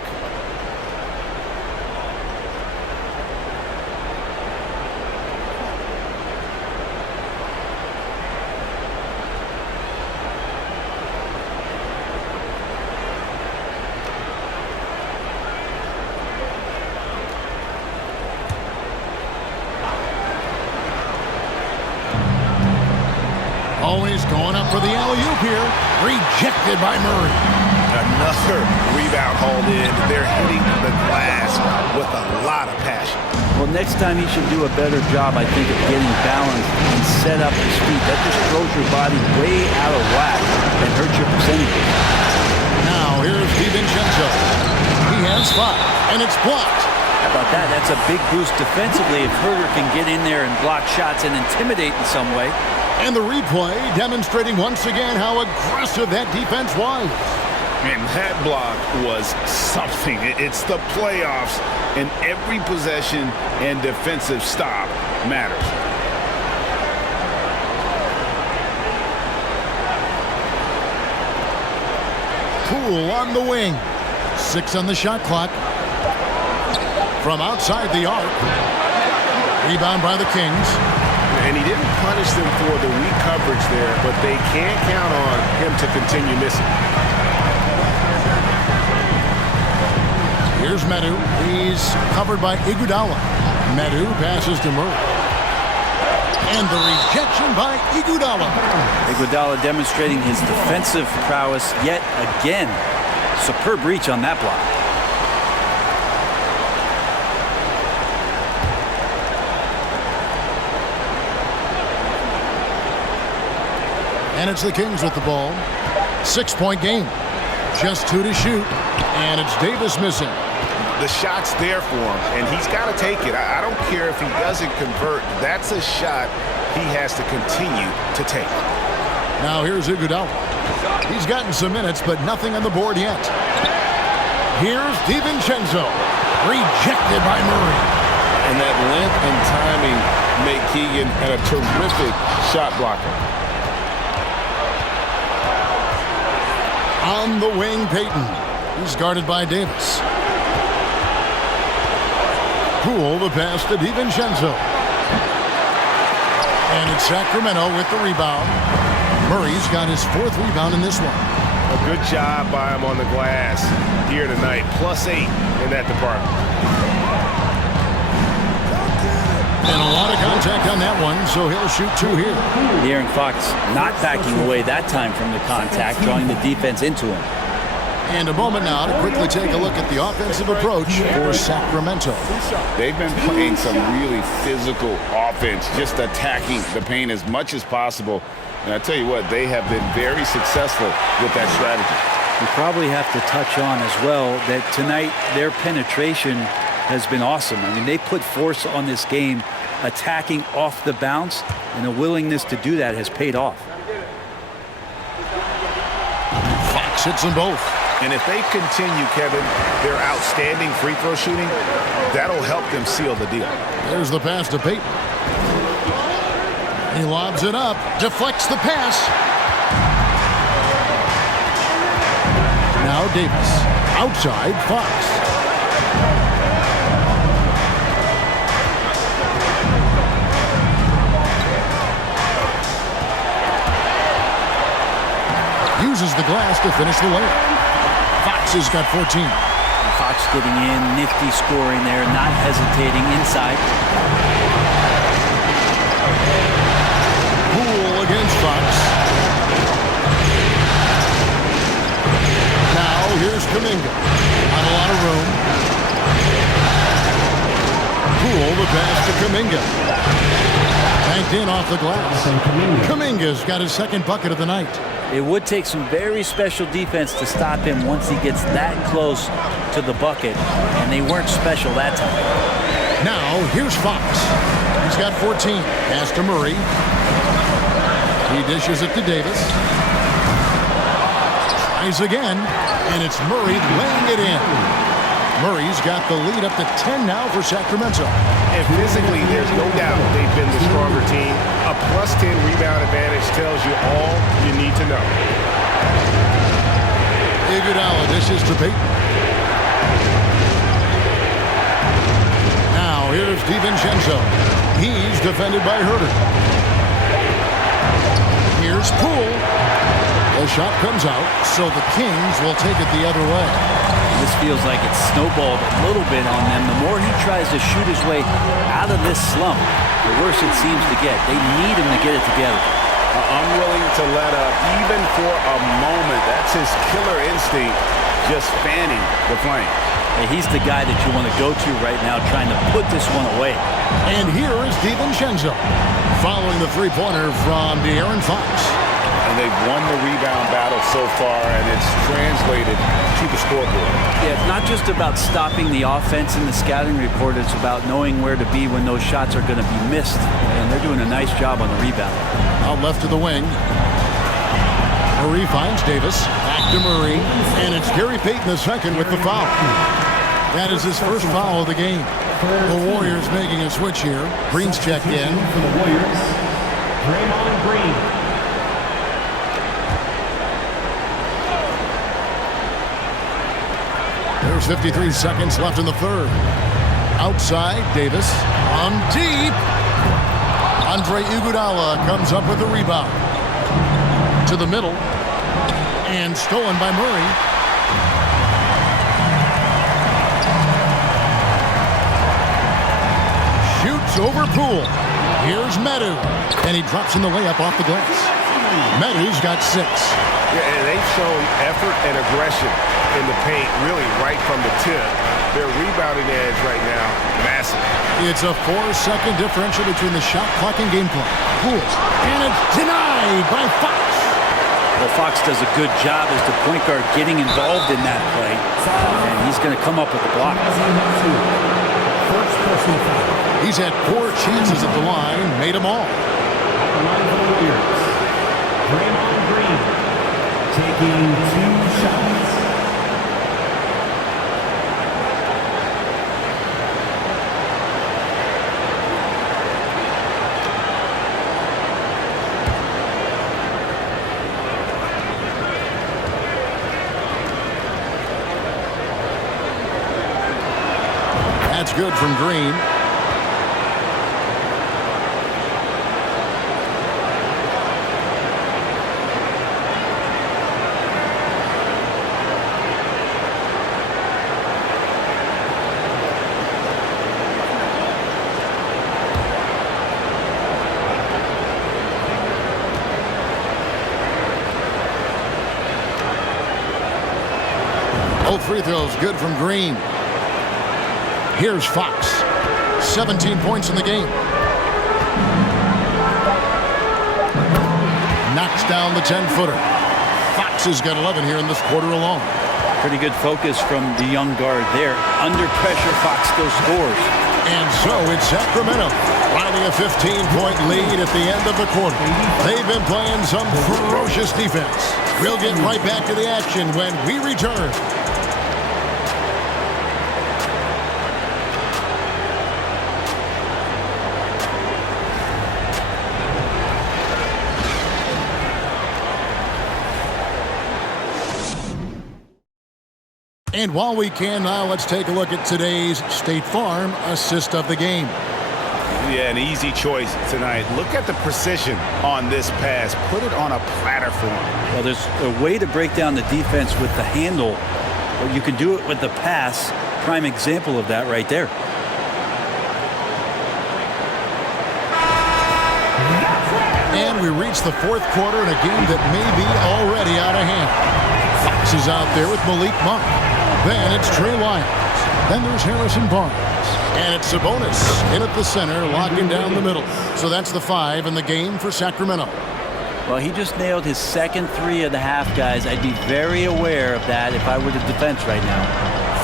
Always going up for the alley-oop here. Rejected by Murray. Another rebound hauled in. They're hitting the glass with a lot of passion. Well, next time he should do a better job, I think, of getting balanced and set up his feet. That just throws your body way out of whack and hurts your percentages. Now, here's DiVincenzo. He has 5, and it's blocked. How about that? That's a big boost defensively if Huerter can get in there and block shots and intimidate in some way. And the replay demonstrating once again how aggressive that defense was. And that block was something. It's the playoffs, and every possession and defensive stop matters. Poole on the wing. 6 on the shot clock. From outside the arc. Rebound by the Kings. And he didn't punish them for the weak coverage there, but they can't count on him to continue missing. Here's Meadow. He's covered by Iguodala. Meadow passes to Murray. And the rejection by Iguodala. Iguodala demonstrating his defensive prowess yet again. Superb reach on that block. And it's the Kings with the ball. 6-point game. Just 2 to shoot. And it's Davis missing. the shot's there for him, and he's got to take it. I don't care if he doesn't convert. That's a shot he has to continue to take. Now here's Iguodala. He's gotten some minutes, but nothing on the board yet. Here's DiVincenzo. Rejected by Murray. And that length and timing make Keegan a terrific shot blocker. On the wing, Payton. He's guarded by Davis. Poole, the pass to DiVincenzo. And it's Sacramento with the rebound. Murray's got his 4th rebound in this one. A good job by him on the glass here tonight. +8 in that department. And a lot of contact on that one, so he'll shoot 2 here. De'Aaron Fox not backing away that time from the contact, drawing the defense into him. And a moment now to quickly take a look at the offensive approach for Sacramento. They've been playing some really physical offense, just attacking the paint as much as possible. And I tell you what, they have been very successful with that strategy. We probably have to touch on as well that tonight their penetration has been awesome. I mean, they put force on this game, attacking off the bounce, and the willingness to do that has paid off. Fox hits them both. And if they continue, Kevin, their outstanding free throw shooting, that'll help them seal the deal. There's the pass to Payton. He lobs it up, deflects the pass. Now Davis, outside Fox. Uses the glass to finish the layup. Fox has got 14. Fox getting in, nifty scoring there, not hesitating inside. Poole against Fox. Now here's Kuminga. Not a lot of room. Poole, the pass to Kuminga. Banked in off the glass. Kuminga's got his 2nd bucket of the night. It would take some very special defense to stop him once he gets that close to the bucket, and they weren't special that time. Now, here's Fox. He's got 14. Pass to Murray. He dishes it to Davis. Tries again, and it's Murray laying it in. Murray's got the lead up to 10 now for Sacramento. And physically, there's no doubt they've been the stronger team. A +10 rebound advantage tells you all you need to know. Iguodala dishes to Payton. Now here's DiVincenzo. He's defended by Herter. Here's Poole. The shot comes out, so the Kings will take it the other way. This feels like it's snowballed a little bit on them. The more he tries to shoot his way out of this slump, the worse it seems to get. They need him to get it together. Unwilling to let up even for a moment. That's his killer instinct, just fanning the flame. Hey, he's the guy that you want to go to right now, trying to put this one away. And here is DiVincenzo, following the three-pointer from De'Aaron Fox. And they've won the rebound battle so far, and it's translated to the scoreboard. Yeah, it's not just about stopping the offense in the scouting report. It's about knowing where to be when those shots are going to be missed. And they're doing a nice job on the rebound. Out left to the wing. Murray finds Davis. Back to Murray. And it's Gary Payton II with the foul. That is his first foul of the game. The Warriors making a switch here. Green's checked in. For the Warriors, Draymond Green. There's 53 seconds left in the third. Outside, Davis on deep. Andre Iguodala comes up with the rebound. To the middle. And stolen by Murray. Shoots over Poole. Here's Medu. And he drops in the layup off the glass. Medu's got 6. Yeah, and they've shown effort and aggression in the paint, really right from the tip. Their rebounding edge right now, massive. It's a 4-second differential between the shot clock and game clock. Poole. And it's denied by Fox. Well, Fox does a good job as the point guard getting involved in that play, and he's going to come up with the block. He's had 4 chances at the line, made them all. Draymond Green taking 2 shots. That's good from Green. Both free throws good from Green. Here's Fox. 17 points in the game. Knocks down the 10-footer. Fox has got 11 here in this quarter alone. Pretty good focus from the young guard there. Under pressure, Fox still scores. And so it's Sacramento riding a 15-point lead at the end of the quarter. They've been playing some ferocious defense. We'll get right back to the action when we return. And while we can now, let's take a look at today's State Farm assist of the game. Yeah, an easy choice tonight. Look at the precision on this pass. Put it on a platter for him. Well, there's a way to break down the defense with the handle, but you can do it with the pass. Prime example of that right there. And we reach the 4th quarter in a game that may be already out of hand. Fox is out there with Malik Monk. Then it's Trey Lyles. Then there's Harrison Barnes. And it's Sabonis in at the center, locking down the middle. So that's the 5 in the game for Sacramento. Well, he just nailed his second 3 of the half, guys. I'd be very aware of that if I were the defense right now.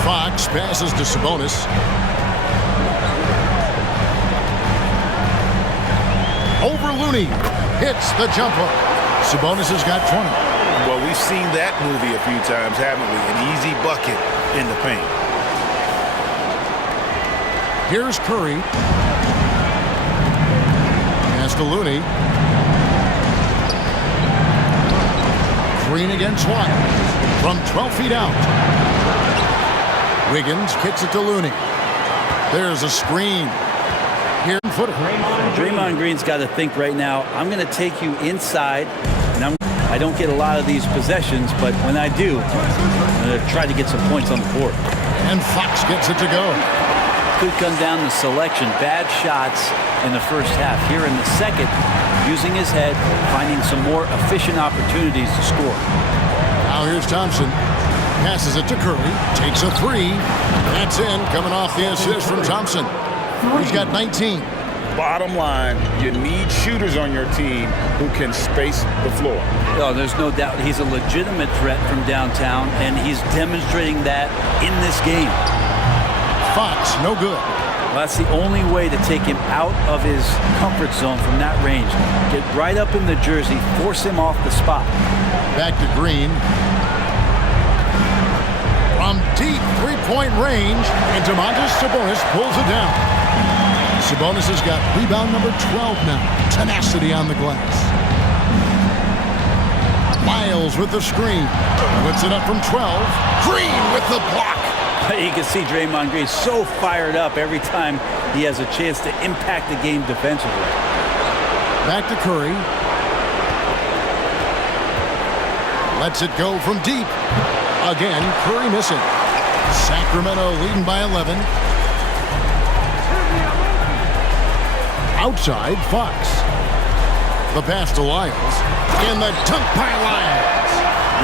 Fox passes to Sabonis. Over Looney. Hits the jumper. Sabonis has got 20. Well, we've seen that movie a few times, haven't we? An easy bucket in the paint. Here's Curry. Pass to Looney. Green against Wild. From 12 feet out. Wiggins kicks it to Looney. There's a screen. Here in footer. Draymond Green's got to think right now, I'm going to take you inside, and I don't get a lot of these possessions, but when I do, I'm going to try to get some points on the board. And Fox gets it to go. Could come down to selection. Bad shots in the first half. Here in the second, using his head, finding some more efficient opportunities to score. Now here's Thompson. Passes it to Curry. Takes a 3. That's in. Coming off the assist from Thompson. He's got 19. Bottom line, you need shooters on your team who can space the floor. Oh, there's no doubt he's a legitimate threat from downtown, and he's demonstrating that in this game. Fox, no good. Well, that's the only way to take him out of his comfort zone from that range. Get right up in the jersey, force him off the spot. Back to Green. From deep three-point range, and Domantas Sabonis pulls it down. Sabonis has got rebound number 12 now. Tenacity on the glass. Miles with the screen. Puts it up from 12. Green with the block. You can see Draymond Green so fired up every time he has a chance to impact the game defensively. Back to Curry. Lets it go from deep. Again, Curry missing. Sacramento leading by 11. Outside, Fox. The pass to Lyles. And the dunk by Lyles.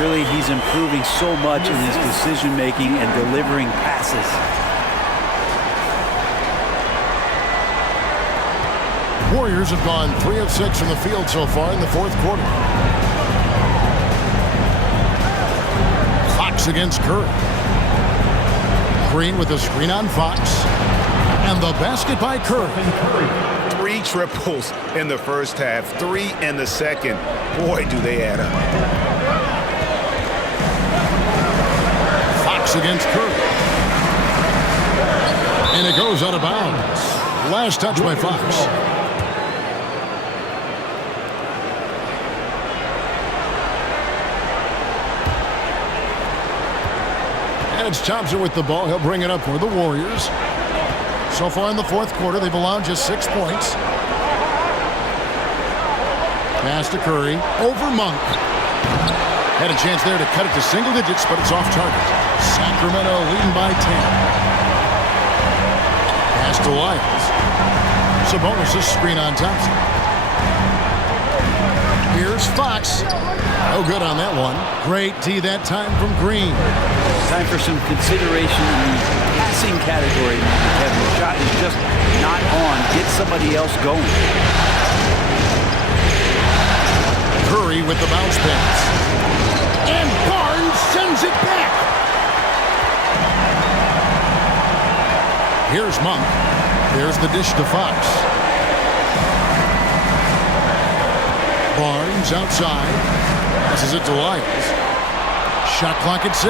Really, he's improving so much in his decision-making and delivering passes. Warriors have gone 3 of 6 from the field so far in the 4th quarter. Fox against Curry. Green with the screen on Fox. And the basket by Curry. 3 triples in the first half, 3 in the second. Boy, do they add up. Fox against Curry. And it goes out of bounds. Last touch by Fox. And it's Thompson with the ball. He'll bring it up for the Warriors. So far in the fourth quarter, they've allowed just 6 points. Pass to Curry. Over Monk. Had a chance there to cut it to single digits, but it's off target. Sacramento leading by 10. Pass to Lyles. Sabonis' screen on Thompson. Here's Fox. No good on that one. Great D that time from Green. Time for some consideration in the passing category. Kevin, the shot is just not on. Get somebody else going. Curry with the bounce pass. And Barnes sends it back. Here's Monk. There's the dish to Fox. Barnes outside. Passes it to Lyles. Shot clock at 6.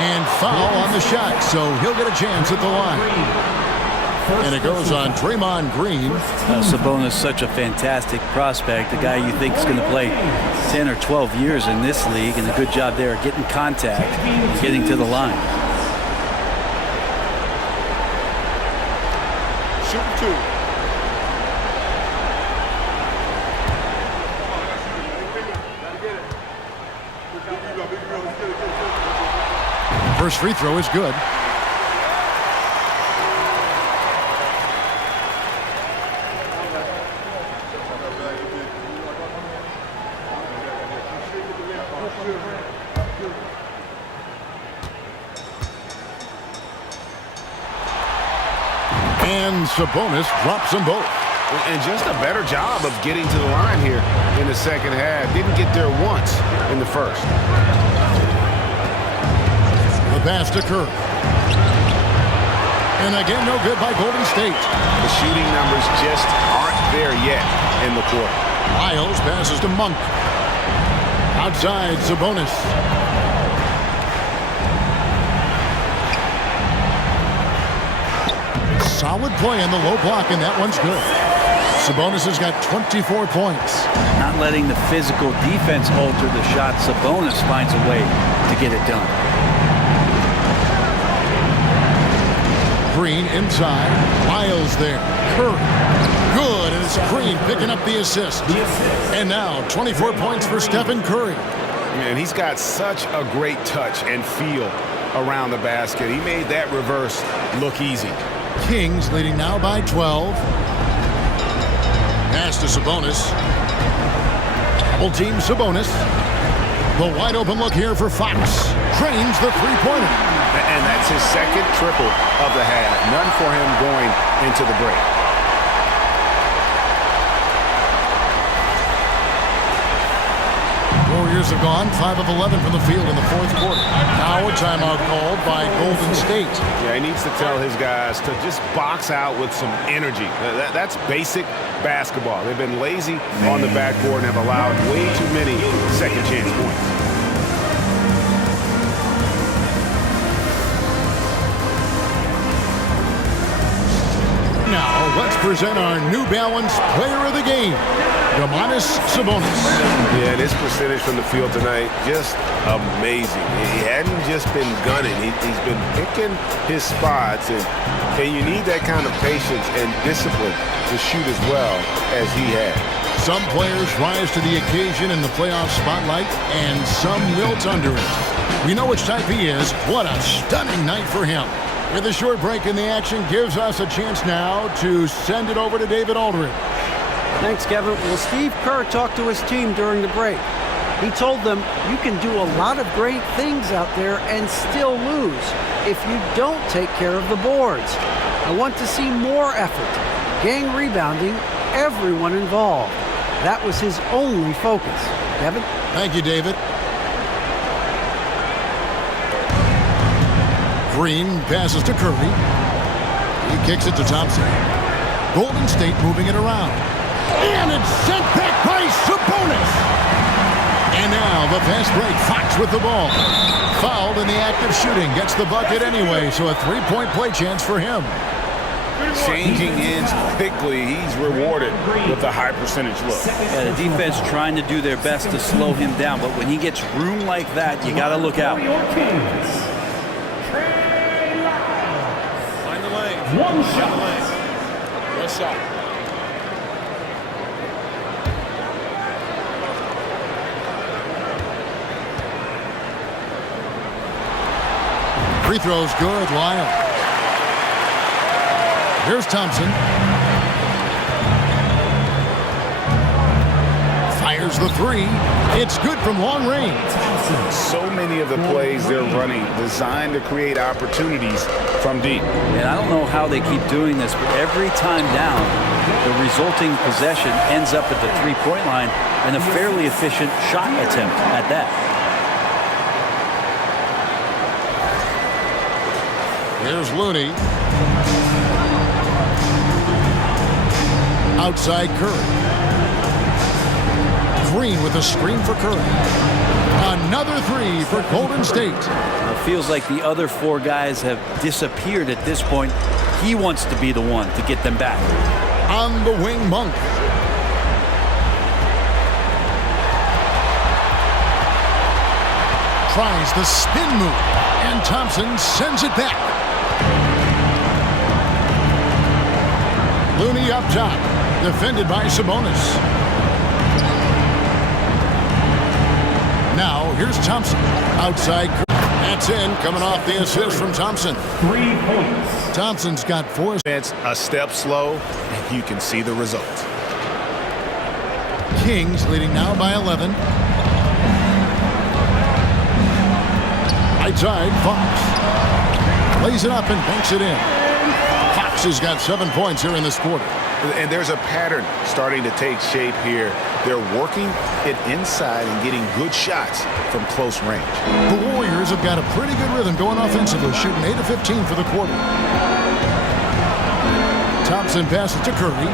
And foul on the shot, so he'll get a chance at the line. And it goes on Draymond Green. Sabonis, such a fantastic prospect, a guy you think is going to play 10 or 12 years in this league, and a good job there getting contact and getting to the line. Shoot 2. First free throw is good. And Sabonis drops them both. And just a better job of getting to the line here in the second half. Didn't get there once in the first. The pass to Curry. And again, no good by Golden State. The shooting numbers just aren't there yet in the quarter. Lyles passes to Monk. Outside, Sabonis. Solid play on the low block, and that one's good. Sabonis has got 24 points. Not letting the physical defense alter the shot. Sabonis finds a way to get it done. Green inside. Lyles there. Curry. Good, and it's Green picking up the assist. And now 24 points for Stephen Curry. Man, he's got such a great touch and feel around the basket. He made that reverse look easy. Kings leading now by 12. Pass to Sabonis. Double team Sabonis. The wide open look here for Fox. Trains the three-pointer. And that's his second triple of the half. None for him going into the break. Warriors have gone 5 of 11 from the field in the fourth quarter. Now a timeout called by Golden State. Yeah, he needs to tell his guys to just box out with some energy. That's basic basketball. They've been lazy on the backboard and have allowed way too many second chance points. Now, let's present our New Balance Player of the Game, Domantas Sabonis. Yeah, this percentage from the field tonight, just amazing. He hadn't just been gunning. He's been picking his spots, and you need that kind of patience and discipline to shoot as well as he had. Some players rise to the occasion in the playoff spotlight, and some wilt under it. We know which type he is. What a stunning night for him. With a short break in the action, gives us a chance now to send it over to David Aldridge. Thanks, Kevin. Well, Steve Kerr talked to his team during the break. He told them, you can do a lot of great things out there and still lose if you don't take care of the boards. I want to see more effort, gang rebounding, everyone involved. That was his only focus. Kevin? Thank you, David. Green passes to Curry. He kicks it to Thompson. Golden State moving it around. And it's sent back by Sabonis. And now the fast break. Fox with the ball. Fouled in the act of shooting. Gets the bucket anyway, so a three-point play chance for him. Changing ends quickly. He's rewarded with a high percentage look. Yeah, the defense trying to do their best to slow him down, but when he gets room like that, you got to look out. Find the lane. One shot. One shot. Free throw's good. Lyle. Here's Thompson. Fires the three. It's good from long range. So many of the plays they're running designed to create opportunities from deep. And I don't know how they keep doing this, but every time down, the resulting possession ends up at the three-point line and a fairly efficient shot attempt at that. Here's Looney. Outside Curry. Green with a screen for Curry. Another three for Golden State. It feels like the other four guys have disappeared at this point. He wants to be the one to get them back. On the wing, Monk. Tries the spin move, and Thompson sends it back. Looney up top, defended by Sabonis. Now, here's Thompson. Outside. That's in, coming off the assist from Thompson. 3 points. Thompson's got 4. It's a step slow, and you can see the result. Kings leading now by 11. Right side, Fox. Lays it up and banks it in. Fox has got 7 points here in this quarter. And there's a pattern starting to take shape here. They're working it inside and getting good shots from close range. The Warriors have got a pretty good rhythm going offensively, shooting 8 of 15 for the quarter. Thompson passes to Curry.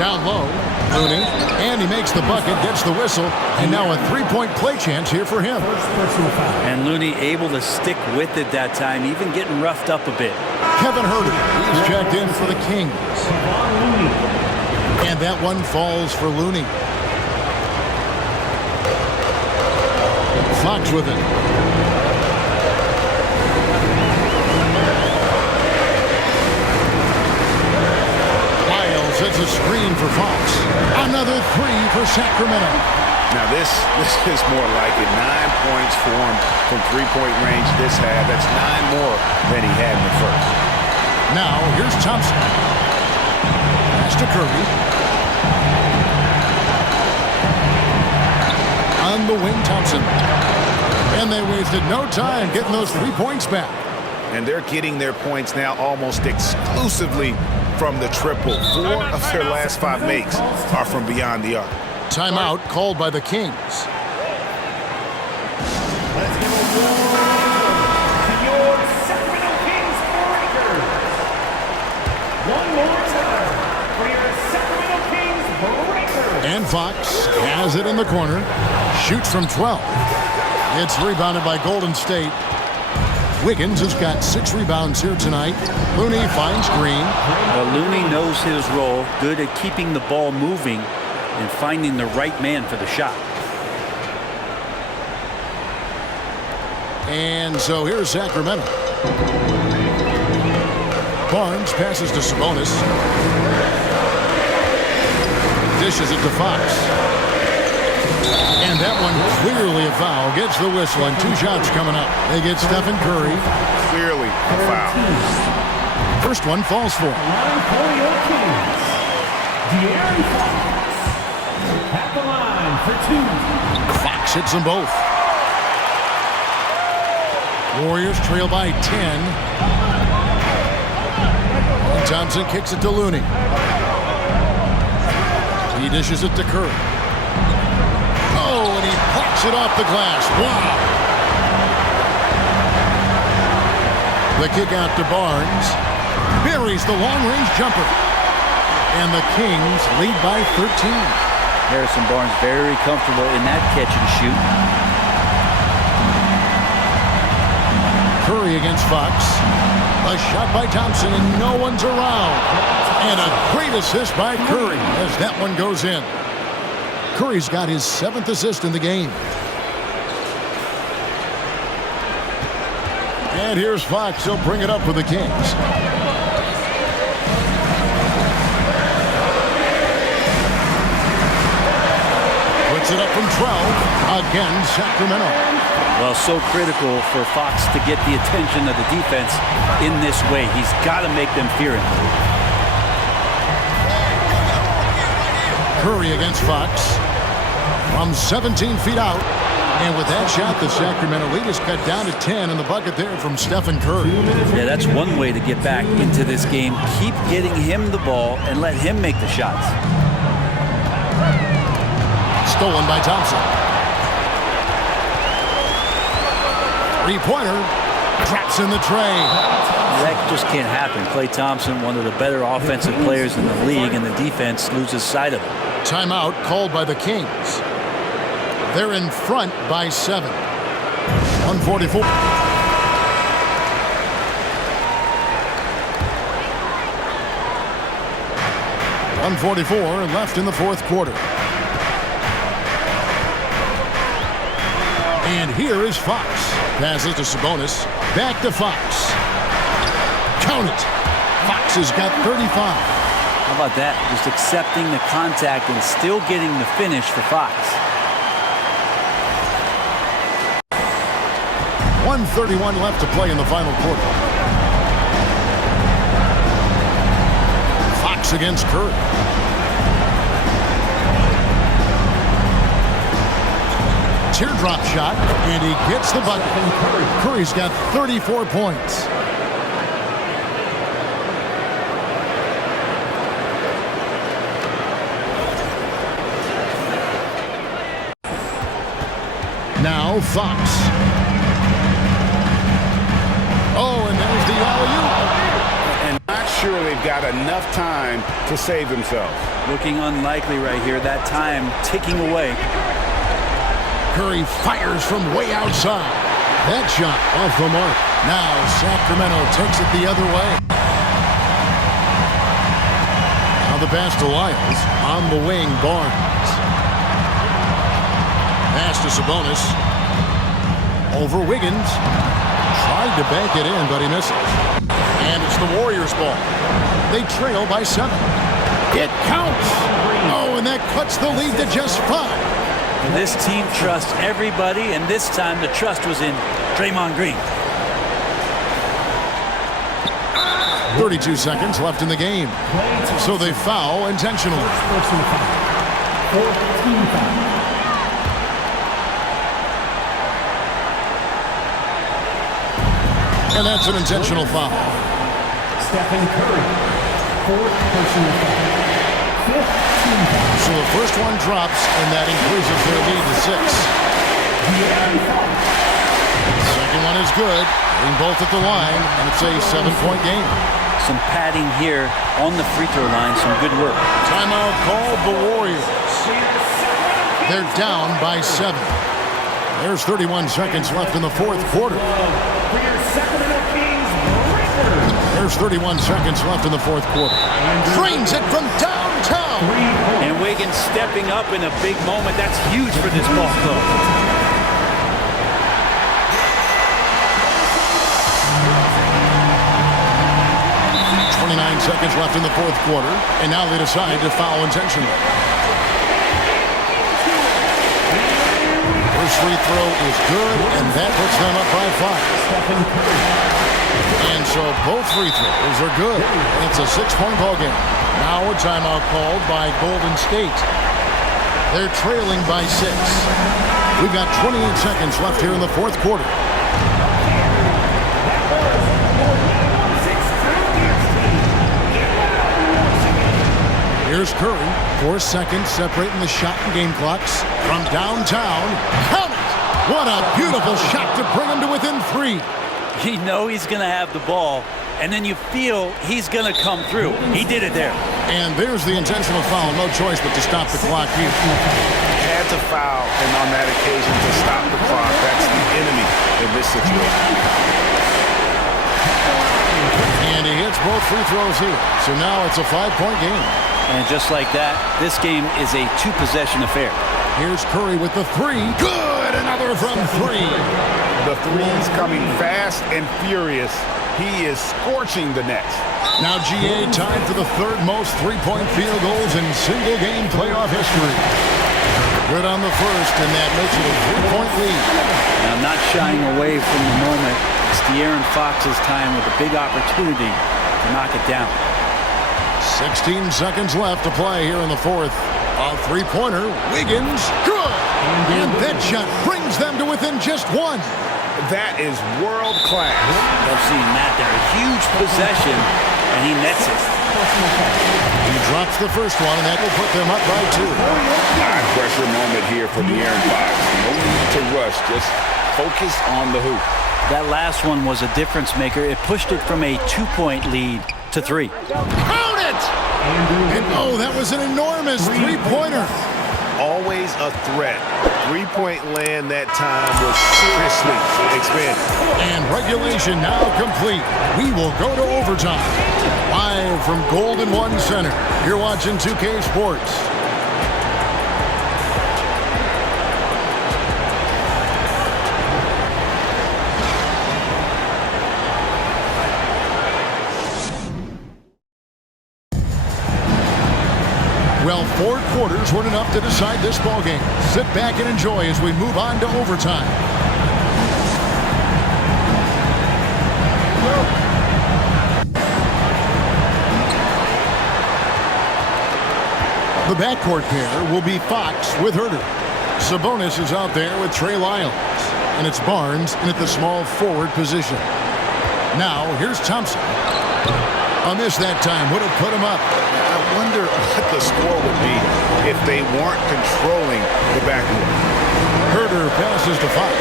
Down low, Looney, and he makes the bucket, gets the whistle, and now a three-point play chance here for him. And Looney able to stick with it that time, even getting roughed up a bit. Kevin Herter, he's checked in for the Kings. And that one falls for Looney. Fox with it. Miles hits a screen for Fox. Another three for Sacramento. Now this is more like it. 9 points for him from three-point range this half. That's 9 more than he had in the first. Now here's Thompson. Pass to Curry. On the wing, Thompson. And they wasted no time getting those 3 points back. And they're getting their points now almost exclusively from the triple. 4 of their last 5 makes are from beyond the arc. Timeout called by the Kings. Let's give a warm to your Sacramento Kings breakers. One more time for your Sacramento Kings breakers. And Fox has it in the corner. Shoots from 12. It's rebounded by Golden State. Wiggins has got 6 rebounds here tonight. Looney finds Green. Looney knows his role, good at keeping the ball moving and finding the right man for the shot. And so here's Sacramento. Barnes passes to Sabonis. Dishes it to Fox. And that one clearly a foul. Gets the whistle and 2 shots coming up. They get Stephen Curry. Clearly a foul. First one falls for him. Line for your Kings. De'Aaron Fox at the line for 2. Fox hits them both. Warriors trail by 10. And Thompson kicks it to Looney. He dishes it to Curry. Oh, and he plucks it off the glass. Wow. The kick out to Barnes. Buries the long-range jumper. And the Kings lead by 13. Harrison Barnes very comfortable in that catch and shoot. Curry against Fox. A shot by Thompson, and no one's around. And a great assist by Curry as that one goes in. Curry's got his 7th assist in the game. And here's Fox. He'll bring it up for the Kings. Puts it up from 12. Again, Sacramento. Well, so critical for Fox to get the attention of the defense in this way. He's got to make them fear him. Curry against Fox from 17 feet out. And with that shot, the Sacramento lead is cut down to 10 in the bucket there from Stephen Curry. Yeah, that's one way to get back into this game. Keep getting him the ball and let him make the shots. Stolen by Thompson. Three-pointer. Traps in the tray. That just can't happen. Klay Thompson, one of the better offensive players in the league, and the defense loses sight of him. Timeout called by the Kings. They're in front by 7. 144. .144 left in the fourth quarter. And here is Fox. Passes to Sabonis. Back to Fox. Count it. Fox has got 35. How about that? Just accepting the contact and still getting the finish for Fox. 1:31 left to play in the final quarter. Fox against Curry. Teardrop shot, and he gets the bucket. Curry's got 34 points. Now Fox. Oh, and there's the alley-oop. And not sure they've got enough time to save themselves. Looking unlikely right here. That time ticking away. Curry fires from way outside. That shot off the mark. Now Sacramento takes it the other way. Now the pass to Lyles. On the wing, Barnes. Pass to Sabonis. Over Wiggins. Tried to bank it in, but he misses. And it's the Warriors' ball. They trail by 7. It counts. Oh, and that cuts the lead to just 5. This team trusts everybody, and this time the trust was in Draymond Green. 32 seconds left in the game. So they foul intentionally. And that's an intentional foul. Stephen Curry, 4th personal foul. 5th team foul. So the first one drops, and that increases their lead to 6. The second one is good. Getting both at the line, and it's a 7-point game. Some padding here on the free throw line. Some good work. Timeout called the Warriors. They're down by 7. There's 31 seconds left in the fourth quarter. There's 31 seconds left in the fourth quarter. Drains it from downtown. And Wiggins stepping up in a big moment. That's huge for this ball club. Seconds left in the fourth quarter, and now they decide to foul intentionally. First free throw is good, and that puts them up by 5. And so both free throws are good. It's a 6-point ball game. Now a timeout called by Golden State. They're trailing by 6. We've got 28 seconds left here in the fourth quarter. Here's Curry, 4 seconds separating the shot and game clocks. From downtown, count it! What a beautiful shot to bring him to within 3. You know he's going to have the ball, and then you feel he's going to come through. He did it there. And there's the intentional foul. No choice but to stop the clock here. Had to foul, and on that occasion to stop the clock. That's the enemy in this situation. And he hits both free throws here. So now it's a 5-point game. And just like that, this game is a 2-possession affair. Here's Curry with the three. Good! Another from three. The three's coming fast and furious. He is scorching the nets. Now GA tied for the third most three-point field goals in single-game playoff history. Good on the first, and that makes it a 3-point lead. Now, not shying away from the moment. It's De'Aaron Fox's time with a big opportunity to knock it down. 16 seconds left to play here in the fourth. A three-pointer. Wiggins. Good! And that shot brings them to within just one. That is world class. Love seeing that there. A huge possession, and he nets it. He drops the first one, and that will put them up by 2. High pressure moment here for De'Aaron Fox. No need to rush. Just focus on the hoop. That last one was a difference maker. It pushed it from a 2-point lead to 3. Count it! And oh, that was an enormous three-pointer. Always a threat. Three-point land that time was seriously expanded. And regulation now complete. We will go to overtime. Live from Golden One Center. You're watching 2K Sports. Well, 4 quarters weren't enough to decide this ballgame. Sit back and enjoy as we move on to overtime. The backcourt pair will be Fox with Herter. Sabonis is out there with Trey Lyles. And it's Barnes in at the small forward position. Now, here's Thompson. A miss that time would have put him up. I wonder what the score would be if they weren't controlling the backcourt. Herter passes to Fox.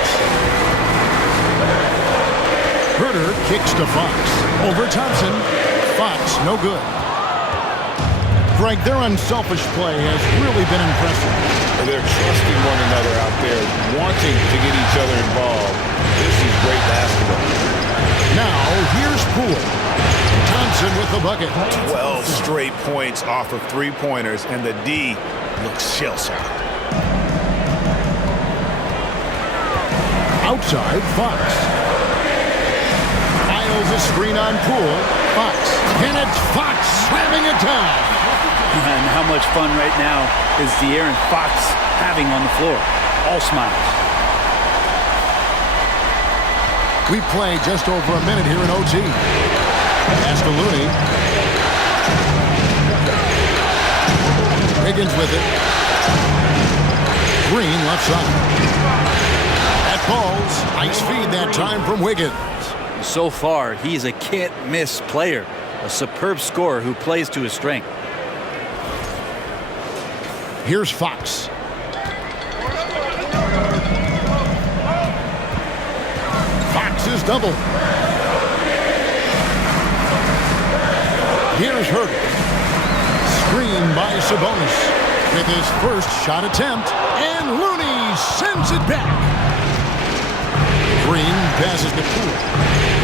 Herter kicks to Fox. Over Thompson. Fox, no good. Greg, their unselfish play has really been impressive. They're trusting one another out there, wanting to get each other involved. This is great basketball. Now, here's Poole. Thompson with the bucket. 12 straight points off of three-pointers, and the D looks shell-shocked. Outside, Fox. Miles a screen on Poole. Fox. And it's Fox slamming it down. And how much fun right now is De'Aaron Fox having on the floor. All smiles. We play just over a minute here in OT. Pass to Looney. Wiggins with it. Green left side. That ball's nice feed that time from Wiggins. So far, he's a can't-miss player. A superb scorer who plays to his strength. Here's Fox. Fox is double. Here's Herter. Screen by Sabonis with his first shot attempt. And Looney sends it back. Green passes to Poole.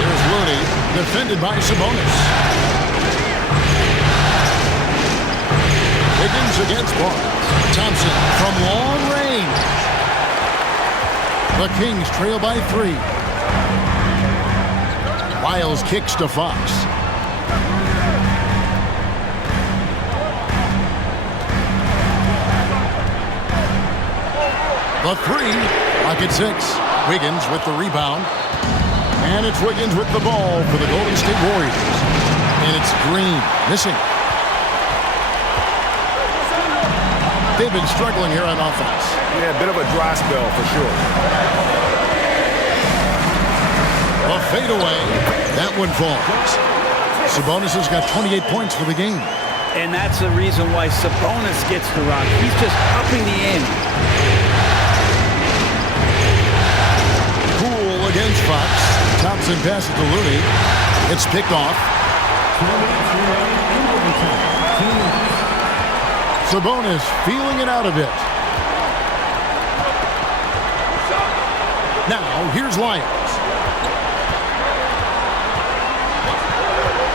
Here's Looney, defended by Sabonis. Wiggins against Barnes. Thompson from long range. The Kings trail by 3. Lyles kicks to Fox. The 3, lock at 6. Wiggins with the rebound. And it's Wiggins with the ball for the Golden State Warriors. And it's Green missing. They've been struggling here on offense. Yeah, a bit of a dry spell for sure. A fadeaway. That one falls. Sabonis has got 28 points for the game. And that's the reason why Sabonis gets the rock. He's just upping the ante. Poole against Fox. Thompson passes to Looney. It's picked off. Sabonis feeling it out a bit. Now, here's Lyons.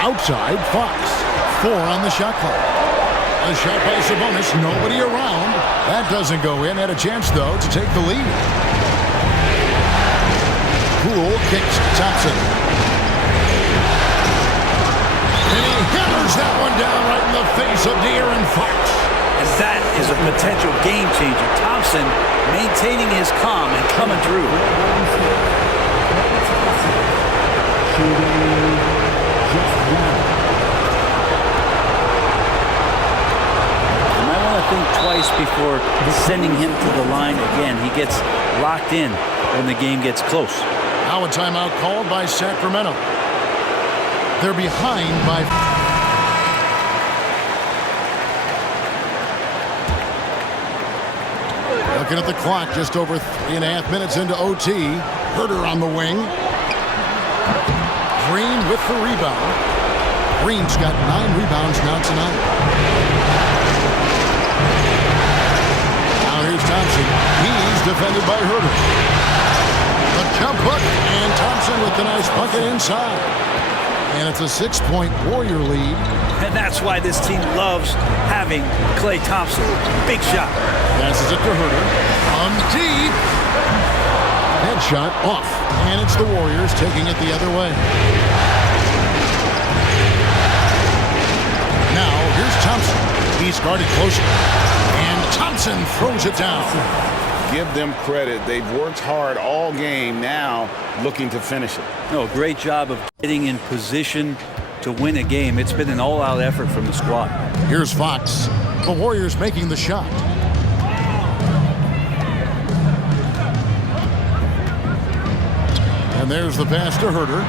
Outside, Fox. 4 on the shot clock. A shot by Sabonis, nobody around. That doesn't go in. Had a chance, though, to take the lead. Poole kicks to Thompson. And he hammers that one down right in the face of De'Aaron Fox. And that is a potential game changer. Thompson maintaining his calm and coming through. You might want to think twice before sending him to the line again. He gets locked in when the game gets close. Now a timeout called by Sacramento. They're behind by... Looking at the clock, just over 3.5 minutes into OT. Herter on the wing. Green with the rebound. Green's got 9 rebounds now tonight. Now here's Thompson. He's defended by Herter. The jump hook, and Thompson with the nice bucket inside. And it's a 6-point Warrior lead. And that's why this team loves having Klay Thompson. Big shot. Passes it to Herter. On deep. Headshot off. And it's the Warriors taking it the other way. Now, here's Thompson. He's guarded closer. And Thompson throws it down. Give them credit. They've worked hard all game, now looking to finish it. No, great job of getting in position to win a game. It's been an all-out effort from the squad. Here's Fox. The Warriors making the shot. And there's the pass to Herter.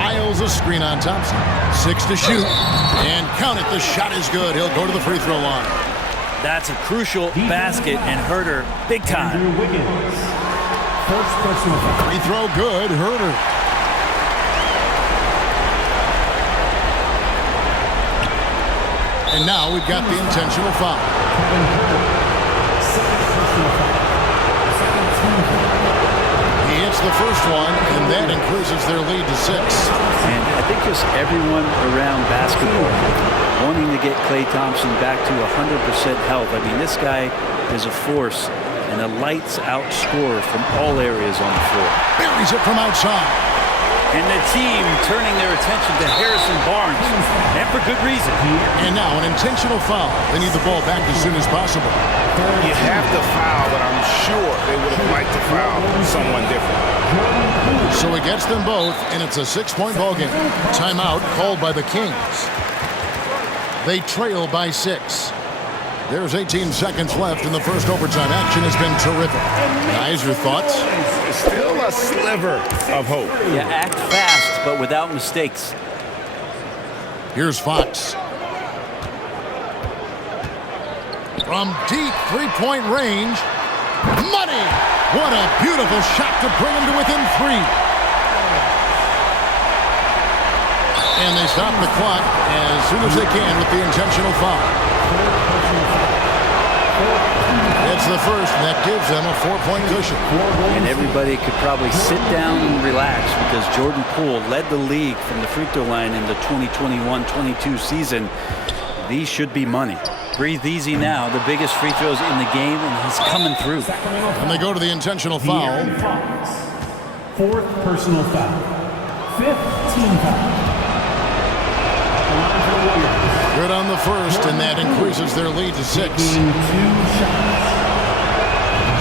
Miles a screen on Thompson. 6 to shoot. And count it, the shot is good. He'll go to the free throw line. That's a crucial basket, and Herter, big time. Free throw good, Herter. And now we've got the intentional foul. He hits the first one, and that increases their lead to 6. And I think just everyone around basketball wanting to get Klay Thompson back to 100% health. I mean, this guy is a force and a lights-out scorer from all areas on the floor. Buries it from outside. And the team turning their attention to Harrison Barnes, and for good reason. And now an intentional foul. They need the ball back as soon as possible. You have to foul, but I'm sure they would have liked to foul someone different. So he gets them both, and it's a 6-point ball game. Timeout called by the Kings. They trail by 6. There's 18 seconds left in the first overtime. Action has been terrific. Guys, your thoughts? Still a sliver of hope. Yeah, act fast, but without mistakes. Here's Fox. From deep three-point range. Money! What a beautiful shot to bring him to within 3. And they stop the clock as soon as they can with the intentional foul. It's the first, and that gives them a 4-point cushion. And everybody could probably sit down and relax because Jordan Poole led the league from the free throw line in the 2021-22 season. These should be money. Breathe easy now. The biggest free throws in the game, and he's coming through. And they go to the intentional foul. 4th personal foul. 5th team foul. Good on the first, and that increases their lead to 6.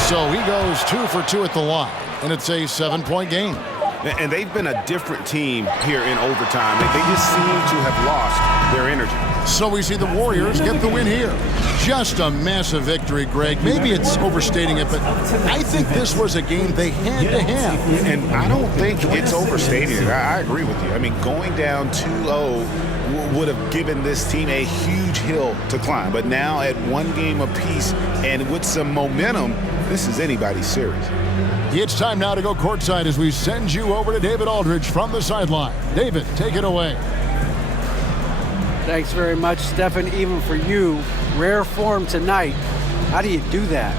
So he goes 2 for 2 at the line, and it's a 7-point game. And they've been a different team here in overtime. They just seem to have lost their energy. So we see the Warriors get the win here. Just a massive victory, Greg. Maybe it's overstating it, but I think this was a game they had to have. And I don't think it's overstating it. I agree with you. I mean, going down 2-0 would have given this team a huge hill to climb. But now at 1 game apiece and with some momentum, this is anybody's series. It's time now to go courtside as we send you over to David Aldridge from the sideline. David, take it away. Thanks very much, Stephen. Even for you, rare form tonight. How do you do that?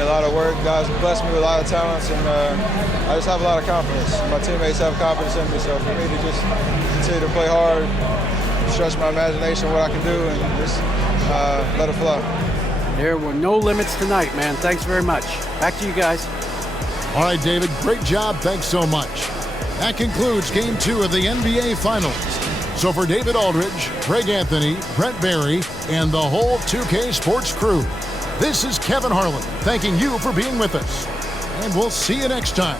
A lot of work. Guys blessed me with a lot of talents, and I just have a lot of confidence. My teammates have confidence in me, so for me to just continue to play hard, stretch my imagination, what I can do, and just let it flow. There were no limits tonight, man. Thanks very much. Back to you guys. All right, David, great job. Thanks so much. That concludes Game 2 of the NBA Finals. So for David Aldridge, Greg Anthony, Brent Barry, and the whole 2K Sports crew, this is Kevin Harlan thanking you for being with us. And we'll see you next time